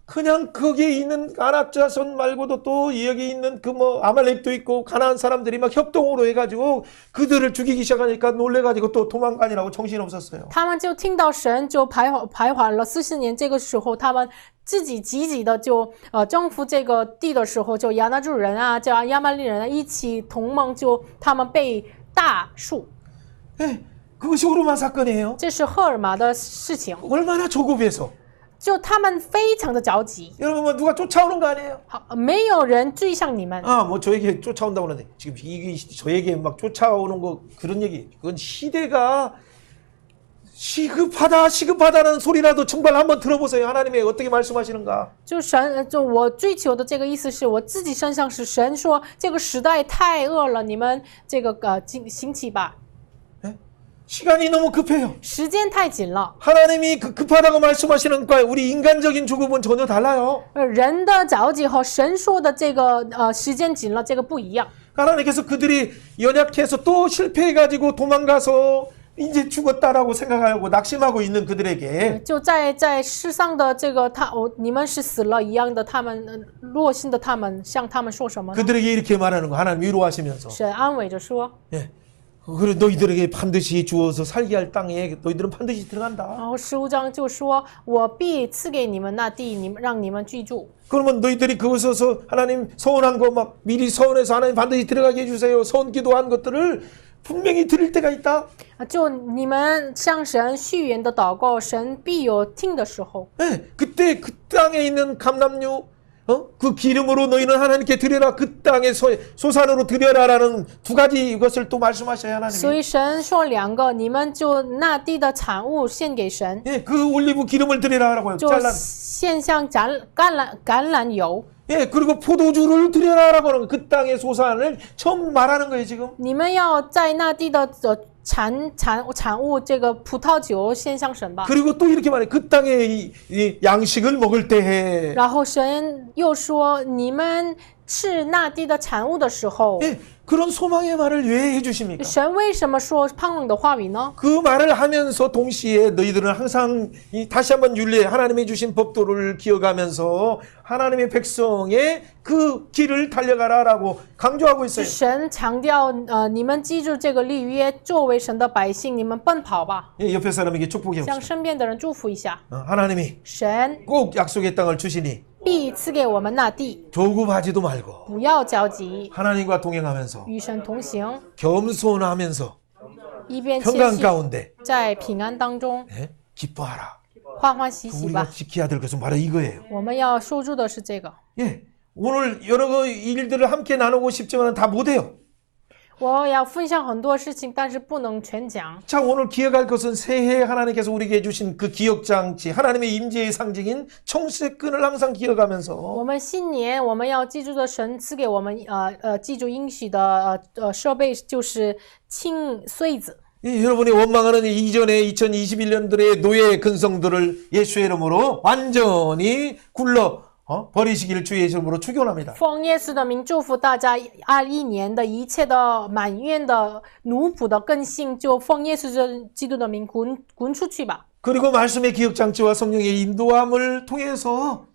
그냥 거기에 있는 아낙 자손 말고도 또 여기 있는 그 뭐 아말렉도 있고 가나안 사람들이 막 협동으로 해가지고 그들을 죽이기 시작하니까 놀래가지고 또 도망가니라고 정신없었어요. 他们就听到神就徘徊了40年，这个时候他们自己积极的就征服这个地的时候，就亚纳住人啊，叫亚玛利人啊一起同盟，就他们被大数， 네, 그것이 오르마 사건이에요. 这是赫尔玛的事情， 얼마나 조급해서. 就他们非常的着急， 여러분 뭐 누가 쫓아오는 거 아니에요? 好，没有人追上你们。 뭐 저에게 쫓아온다고 그러는데 지금 이게 저에게 막 쫓아오는 거 그런 얘기. 그건 시대가 시급하다는 소리라도 정말 한번 들어보세요. 하나님이 어떻게 말씀하시는가. 就神，就我追求的这个意思是我自己身上是神说这个时代太恶了，你们这个兴起吧， 시간이 너무 급해요. 时间太紧了。 하나님이 급하다고 말씀하시는 것과 우리 인간적인 조급은 전혀 달라요. 人的着急和神说的这个时间紧了，这个不一样。 하나님께서 그들이 연약해서 또 실패해가지고 도망가서 이제 죽었다라고 생각하고 낙심하고 있는 그들에게 就在世上的这个你们是死了一样的，他们弱心的他们向他们说什么呢？ 그들에게 이렇게 말하는 거 하나님 위로하시면서 神安慰着说， 예. 그래 너희들에게 반드시 주어서 살게 할 땅에 너희들은 반드시 들어간다. 然后15章就说，我必赐给你们那地，让你们居住。 그러면 너희들이 그곳에서 하나님 서원한 거 막 미리 서원해서 하나님 반드시 들어가게 해주세요. 서원 기도한 것들을 분명히 드릴 때가 있다. 就你们向神续言的祷告，神必有听的时候。 네, 그때 그 땅에 있는 감람류 그 기름으로 너희는 하나님께 드려라. 그 땅에 소산으로 드려라라는 두 가지 것을 또 말씀하셔야 하나님. 所以神说2个，你们就那地的产物献给神， 예, 그 올리브 기름을 드리라라고요. 就 잘란. 献上橄榄油。 예, 그리고 포도주를 드려라라고 하는 그 땅의 소산을 처음 말하는 거예요 지금. 你们要在那地的产物，这个葡萄酒献上神吧。 그리고 또 이렇게 말해. 그 땅의 이 양식을 먹을 때에 然后神又说，你们吃那地的产物的时候， 예, 그런 소망의 말을 왜 해주십니까? 神为什么说盼望的话语呢？ 그 말을 하면서 동시에 너희들은 항상 다시 한번 윤례 하나님이 주신 법도를 기억하면서 하나님의 백성의 그 길을 달려가라라고 강조하고 있어요. 神强调，你们记住这个立约，作为神的百姓，你们奔跑吧， 예, 옆에 사람에게 축복해 向 봅시다. 身边的人祝福一下。 하나님이 神 꼭 약속의 땅을 주시니 必赐给我们那地， 조급하지도 말고 不要着急， 하나님과 동행하면서 与神同行， 겸손하면서 一边谦 평강 虚， 가운데 在平安当中 예, 기뻐하라. 欢欢喜喜 우리가 吧。 지켜야 될 것은 바로 이거예요. 我们要守住的是这个。 예, 오늘 여러 그 일들을 함께 나누고 싶지만 다 못해요. 我要分享很多事情，但是不能全讲。 자, 오늘 기억할 것은 새해 하나님께서 우리에게 주신 그 기억장치, 하나님의 임재의 상징인 청새끈을 항상 기억하면서 我们新年我们要记住的神赐给我们记住应许的设备就是青穗子。 예, 여러분이 원망하는 이전에 2021년들의 노예 근성들을 예수의 이름으로 완전히 굴러 버리시기를 주의 이름으로 축원합니다. 奉耶稣的名祝福大家，21年的一切的埋怨的奴仆的根性，就奉耶稣基督的名滚出去吧。 그리고 말씀의 기억장치와 성령의 인도함을 통해서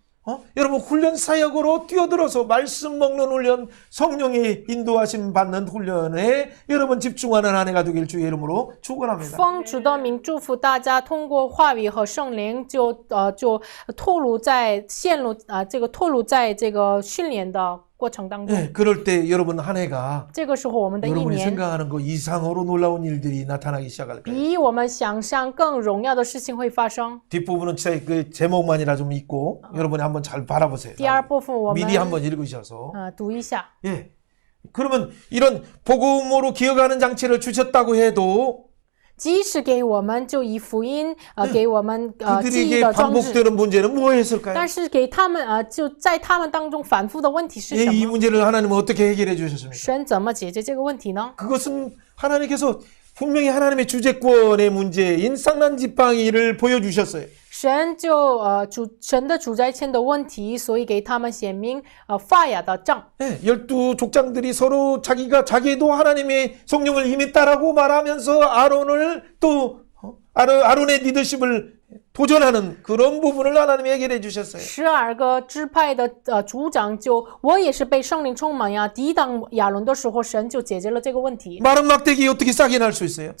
여러분 훈련 사역으로 뛰어들어서 말씀 먹는 훈련, 성령의 인도하심 받는 훈련에 여러분 집중하는 한 해가 되길 주의 이름으로 축원합니다. 奉主的名祝福大家，通过话语和圣灵就透露在这个训练的过程当中， 예, 그럴 때 여러분 한 해가 这个时候我们的一 여러분이 年 생각하는 거 이상으로 놀라운 일들이 나타나기 시작할 거예요. 比我们想象更荣耀的事情会发生。 뒷부분은 그 제목만이라 좀 있고 여러분이 한번 잘 바라보세요. 第二部分我们 미리 한번 읽으셔서 读一下。 예. 그러면 이런 복음으로 기억하는 장치를 주셨다고 해도 即使给我们就以福音给我们记忆 그들에게 的装置， 반복되는 문제는 무엇이었을까요? 但是给他们就在他们当中反复的问题是 예, 什 이 么？ 문제를 하나님은 어떻게 해결해 주셨습니까? 神怎么解决这个问题呢？ 그것은 하나님께서 분명히 하나님의 주재권의 문제인 쌍난 지팡이를 보여주셨어요. 神就神的主宰权的问题，所以给他们显明发芽的杖。 예, 12족장들이 서로 자기도 하나님의 성령을 임했다라고 말하면서 아론을 또 아론의 리더십을 도전하는 그런 부분을 하나님이 해결해 주셨어요. 12个支派的族长我也是被圣灵充满呀，抵挡亚伦的时候，神就解决了这个问题。 마른 막대기 어떻게 싸게 날 수 있어요?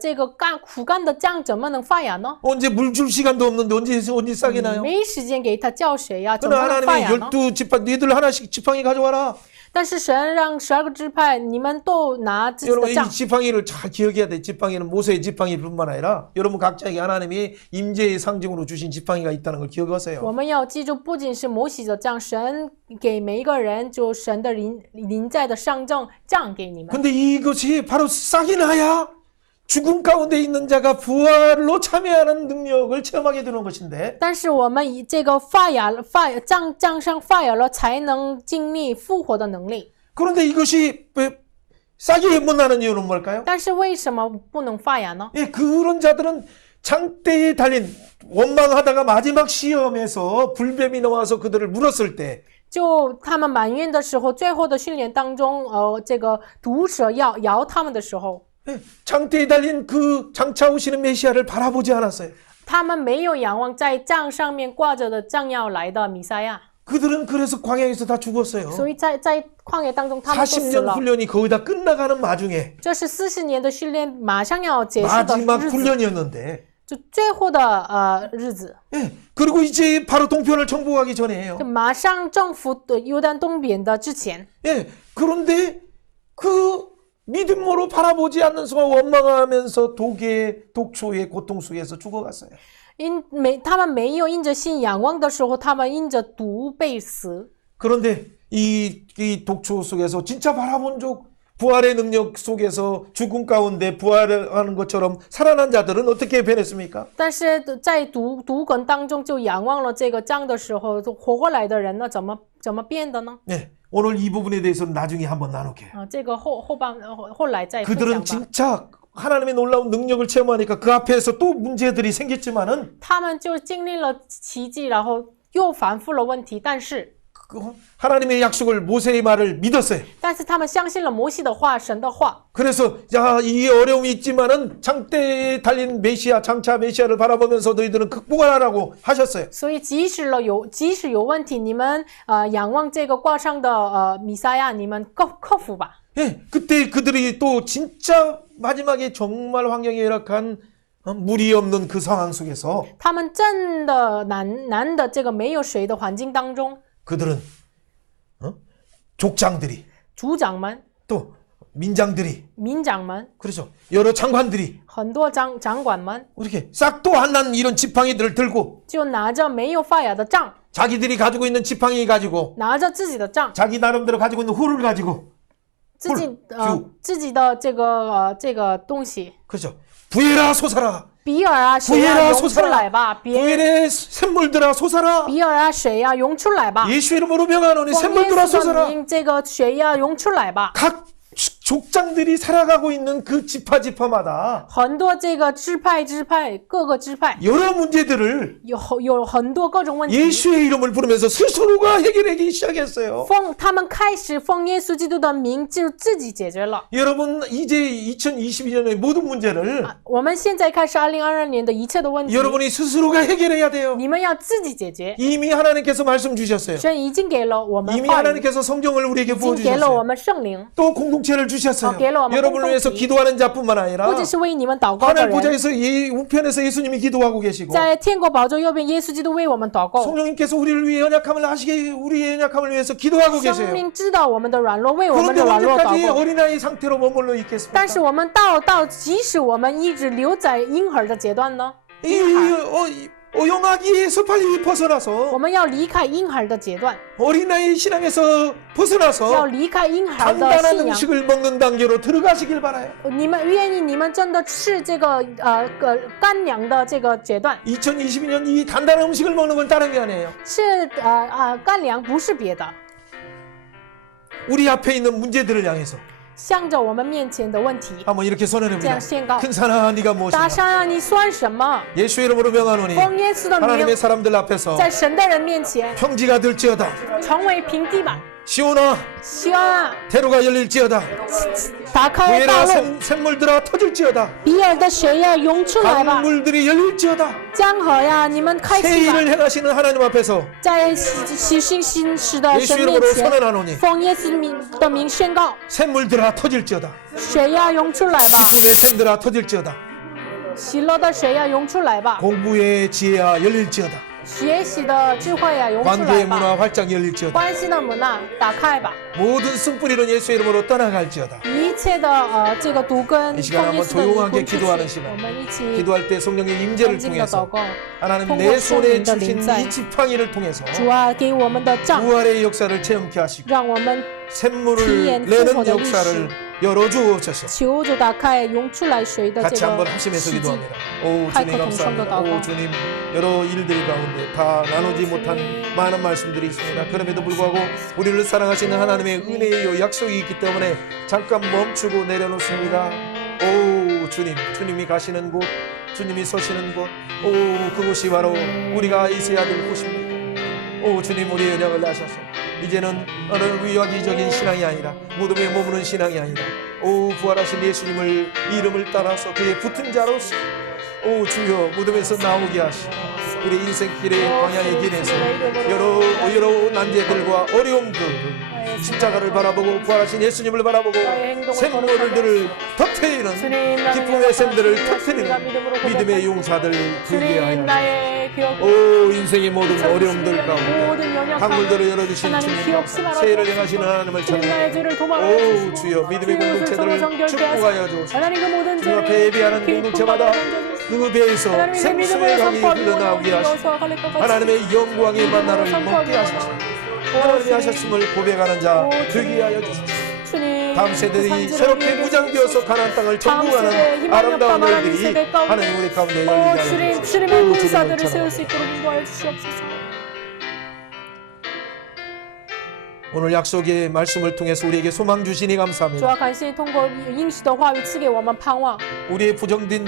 这个苦干的酱怎么能发芽呢？ 언제 물 줄 시간도 없는데 언제 싸게 나요? 没时间给他浇水呀，怎 그러나 么能发 하나님의 芽呢？ 12지팡이 너희들 하나씩 지팡이 가져와라. 但是神让12个支派，你们都拿自己 여러분 的 이 杖。 지팡이를 잘 기억해야 돼. 지팡이는 모세의 지팡이뿐만 아니라 여러분 각자에게 하나님이 임재의 상징으로 주신 지팡이가 있다는 걸 我 기억하세요. 们要记住，不仅是摩西的杖，神给每一个人就神的临在的上证杖给你们。 근데 이것이 바로 싹이 나야 죽음 가운데 있는 자가 부활로 참여하는 능력을 체험하게 되는 것인데 但是我们以这个杖上发芽了，才能经历复活的能力。 그런데 이것이 왜 싹이 못 나는 이유는 뭘까요? 但是为什么不能发芽呢？ 예, 그런 자들은 장대에 달린 원망하다가 마지막 시험에서 불뱀이 나와서 그들을 물었을 때 就他们埋怨的时候，最后的训练当中，这个毒蛇要咬他们的时候， 예, 장대에 달린 그 장차 오시는 메시아를 바라보지 않았어요. 他们没有仰望在杖上面挂着的将要来的弥赛亚， 그들은 그래서 광야에서 다 죽었어요. 所以在旷野当中他们都死 40년 了。 훈련이 거의 다 끝나가는 마중에 这是40年的训练马上要结束的 마지막 日子， 훈련이었는데 就最后的日子， 예, 그리고 이제 바로 동편을 정복하기 전에요. 就马上征服的约旦东边的之前。 예, 그런데 그 믿음으로 바라보지 않는 순간 원망하면서 독초의 고통 속에서 죽어갔어요. 他们没有因着信仰望的时候，他们因着毒被死。 그런데 이 독초 속에서 진짜 바라본 적 부활의 능력 속에서 죽음 가운데 부활하는 것처럼 살아난 자들은 어떻게 변했습니까? 但是在毒梗当中就仰望了这个杖的时候，就活过来的人呢，怎么变的呢？ 네, 오늘 이 부분에 대해서는 나중에 한번 나눌게요. 这个后来再分 그들은 享吧。 진짜 하나님의 놀라운 능력을 체험하니까 그 앞에서 또 문제들이 생겼지만은 他们就经历了奇迹，然后又反复了问题，但是 하나님의 약속을 모세의 말을 믿었어요. 他们相信了摩西的话，神的话。 그래서 야, 이 어려움이 있지만은 장대에 달린 메시아, 장차 메시아를 바라보면서 너희들은 극복하라고 하셨어요. 所以即使有问题，你们仰望这个挂上的弥赛亚，你们克服吧。 예, 그때 그들이 또 진짜 마지막에 정말 환경이 열악한 물이 없는 그 상황 속에서 他们真的难的这个没有水的环境当中， 그들은 족장들이 族长们、 또 민장들이 民长们、 그렇죠. 여러 장관들이 很多长管们 이렇게 싹도 안 난 이런 지팡이들을 들고 就拿着没有发芽的杖， 자기들이 가지고 있는 지팡이 가지고 拿着自己的杖， 자기 나름대로 가지고 있는 홀을 가지고 自己的这个东西， 그렇죠. 부해라 솟아라. 比尔啊水啊 부해라 涌出来吧， 부엘의 샘물들아 솟아라. 比尔啊水啊涌出来吧， 예수 이름으로 명하노니 奉耶 샘물들아 稣的 솟아라. 名，这个水呀涌出来吧。 각 족장들이 살아가고 있는 그 지파마다 很多这个支派各个支派 여러 문제들을 有很多各种问题， 예수의 이름을 부르면서 스스로가 해결하기 시작했어요. 他们开始奉耶稣基督的名就自己解决了。 여러분 이제 2022년의 모든 문제를 我们现在开始2022年的一切的问题， 여러분이 스스로가 해결해야 돼요. 你们要自己解决。 이미 하나님께서 말씀 주셨어요. 神已经给了我们 이미 话语， 하나님께서 성경을 우리에게 已经给了我 부어주셨어요. 们圣灵， 또 공동체를 주셨어요. 给了我们 여러분을 公共 위해서 体 기도하는 자뿐만 아니라 不只是为你们祷告的 하늘 人， 보좌에서 이 우편에서 예수님이 기도하고 계시고 在天国宝座右边，耶稣基督为我们祷告。 성령님께서 우리를 위해 연약함을 하시게 우리의 연약함을 위해서 기도하고 生 계세요. 命知道我们的软弱，为我们 그런데 的软弱 언제까지 祷告。 어린아이 상태로 머물러 있겠습니까? 但是我们即使我们一直留在婴儿的阶段呢， 어영아기에서 빨리 벗어나서 我们要离开婴儿的阶段， 어린아이 신앙에서 要 벗어나서 离开婴孩的 단단한 信仰。 음식을 먹는 단계로 들어가시길 바라요. 你们愿意你们真的吃这个干粮的这个阶段， 2022년 이 단단한 음식을 먹는 건 다른 게 아니에요. 是干粮不是别的， 우리 앞에 있는 문제들을 향해서 向着我们面前的问题 한번 이렇게 这样 선언해봅니다. 宣告。 큰 산아 네가 大 무엇이냐? 山啊，你算什么？ 예수의 이름으로 명하노니 奉耶稣的 하나님의 名， 사람들 앞에서 在神的人面前 평지가 될지어다. 成为平地吧。 시온아 希望啊， 대로가 열릴지어다. 打开道 부에라 路， 샘물들아 터질지어다. 比尔的水呀涌出来吧， 강물들이 열릴지어다. 江河呀，你们开 새 启吧。 일을 행하시는 하나님 앞에서 在喜信心使的 예수 神面 이름으로 前， 선언하노니 奉耶稣的名宣告， 샘물들아 터질지어다. 水呀涌出来吧， 기쁨의 샘들아 터질지어다. 喜乐的水呀涌出来吧， 공부의 지혜야 열릴지어다. 学习的智慧呀涌出 관계의 来吧， 문화 활짝 열릴지어다. 关系的门呐打开吧， 모든 쓴뿌리는 예수의 이름으로 떠나갈지어다. 一切的这个毒根 이 시간 奉耶 한번 稣的名 조용하게 滚出 기도하는 去， 시간. 我们一起 기도할 때 성령의 安 임재를 静的祷 통해서 告。 하나님 통과 내 손에 성령의 주신臨在. 이 지팡이를 통해서 主啊，给我们的杖， 부활의 역사를 체험케 하시고 让我们 샘물을 기엔 내는复活的 역사를 열어주옵소서. 求主打开涌出来水的 같이 这 한번 个 합심해서 奇迹。 기도합니다. 오 칼 주님 것 동성도 감사합니다. 오 나오고. 주님 여러 일들 가운데 다 나누지 못한 많은 말씀들이 있습니다. 그럼에도 불구하고 우리를 사랑하시는 하나님의 은혜요 약속이 있기 때문에 잠깐 멈추고 내려놓습니다. 오 주님, 주님이 가시는 곳, 주님이 서시는 곳, 오 그곳이 바로 우리가 있어야 될 곳입니다. 오 주님 우리의 은약을 나셔서 이제는 어느 위화기적인 신앙이 아니라 무덤에 머무는 신앙이 아니라 오 부활하신 예수님을 이름을 따라서 그의 붙은 자로서 오 주여 무덤에서 나오게 하시고 우리 인생길의 광야의 길에서 여러 난제들과 어려움들 십자가를 바라보고 부활하신 예수님을 바라보고 샘물들을 터뜨리는 기쁨의 샘들을 터뜨리는 믿음의 용사들 되게 하여 주시옵소서. 오 인생의 모든 어려움들 가운데 강물들을 열어주신 주님 새해를 행하시는 하나님을 찬양합니다. 오 주여 믿음의 공동체들을 축복하여 주옵소서. 주님 앞에 예배하는 공동체마다 그 배에서 생수의 강이 흘러나오게 하시고 하나님의 영광의 만나를 먹게 하소서. 하나님이 하셨음을 고백하는 자 되게 하여 주소서. 다음 세대들이 새롭게 무장되어서 가나안 땅을 정복하는 아름다운 일들이 하나님 우리 가운데 열리게 하여 주소서. 주님의 오, 군사들을 주님을 세울 수 있도록 인도하여 주시옵소서. 오늘 약속의 말씀을 통해서 우리에게 소망 주시니 主 감사합니다. 要感谢通过应许的话语赐给我们盼望。 우리의 부정된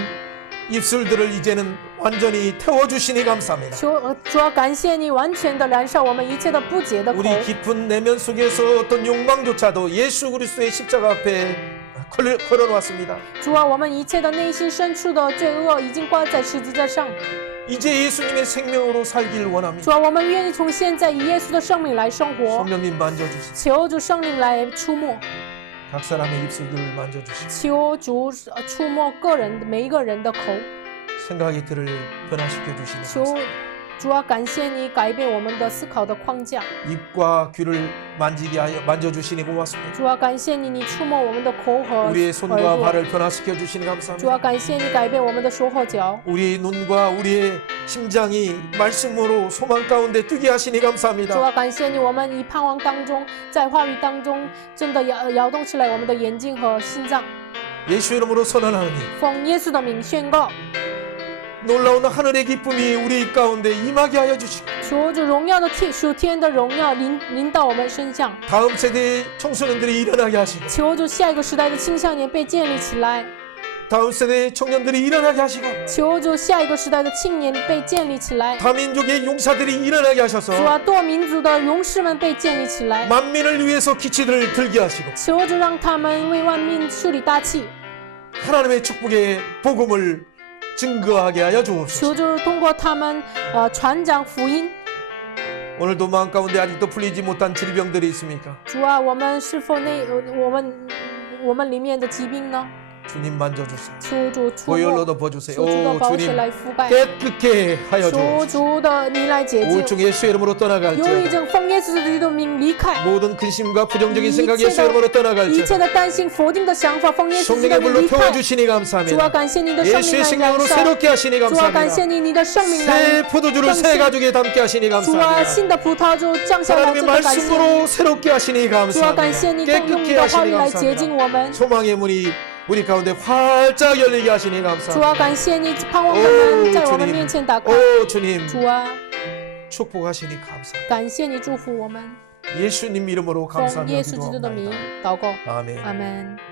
입술들을 이제는 완전히 태워주시니 감사합니다. 主要感谢你完全的燃烧我们一切的不洁的口。 우리 깊은 내면 속에서 어떤 욕망조차도 예수 그리스도의 십자가 앞에 걸어놓았습니다. 主啊，我们一切的内心深处的罪恶已经挂在十字架上。 이제 예수님의 생명으로 살길 원합니다. 主啊，我们愿意从现在以耶稣的生命来生活。 성령님 만져주시고 求主圣灵来出没， 각 사람의 입술들을 만져주시고 求主触摸每一个人的口。 생각의 틀을 변화시켜 주시니 求 감사합니다. 主啊，感谢你改变我们的思考的框架。 입과 귀를 만져주시니 고맙습니다. 主啊，感谢你，你触摸我们的口和 우리의 耳 손과 朵。 발을 변화시켜 주시니 主啊， 감사합니다. 感谢你改变我们的手和脚。 우리의 눈과 우리의 심장이 말씀으로 소망 가운데 뜨게 하시니 主 감사합니다. 啊，感谢你，我们以盼望当中，在话语当中，真的摇动起来我们的眼睛和心脏。 예수 이름으로 선언하노니 奉耶稣的名宣告， 놀라운 하늘의 기쁨이 우리 가운데 임하게 하여 주시고 求主荣耀的属天的荣耀临到我们身上。 다음 세대의 청소년들이 일어나게 하시고 求主下一个时代的青少年被建立起来。 다음 세대의 청년들이 일어나게 하시고 求主下一个时代的青年被建立起来。 다민족의 용사들이 일어나게 하셔서 主啊，多民族的勇士们被建立起来。 만민을 위해서 기치들을 들게 하시고 求主让他们为万民树立大器。 하나님의 축복의 복음을 증거하게 하여 求 주옵소서. 主通过他们传讲福音。 오늘도 마음 가운데 아직도 풀리지 못한 질병들이 있습니까? 主啊，我们是否我们里面的疾病呢？ 주님 만져주세요. 求主触摸， 보혈로 덮어주세요. 求主的 오 宝血 주님 来覆盖， 깨끗게 하여 求 주옵소서. 主的你来洁净。 우울증 예수 이름으로 忧郁 떠나갈지어다. 症奉耶稣基督的名离开， 모든 근심과 부정적인 생각 一切的 예수 이름으로 一切 떠나갈지어다. 的担心、否定的想法，奉耶稣基督 성령의 的名 불로 离开。 태워주시니 主啊， 감사합니다. 感谢你的生命 예수의 来燃 생명으로 烧。 새롭게 하시니 主啊，感 감사합니다. 谢你的生命来 새 포도주를 새 更新。 가죽에 담게 하시니 主啊， 감사합니다. 新的葡萄就降下来， 하나님의 真的感谢你。 말씀으로 새롭게 하시니 主啊，感谢 감사합니다. 你用你 깨끗게 的话语 하시니 来洁净 감사합니다. 我们。 소망의 문이 우리 가운데 활짝 열리게 하시니 主啊， 감사합니다. 感谢你盼望的门在我们 주님 面前打开。 오 주님 主啊， 축복하시니 감사합니다. 感谢你祝福我们， 예수님 이름으로 奉 감사하며 耶稣基督的名 기도합니다. 祷告， 아멘. 阿门。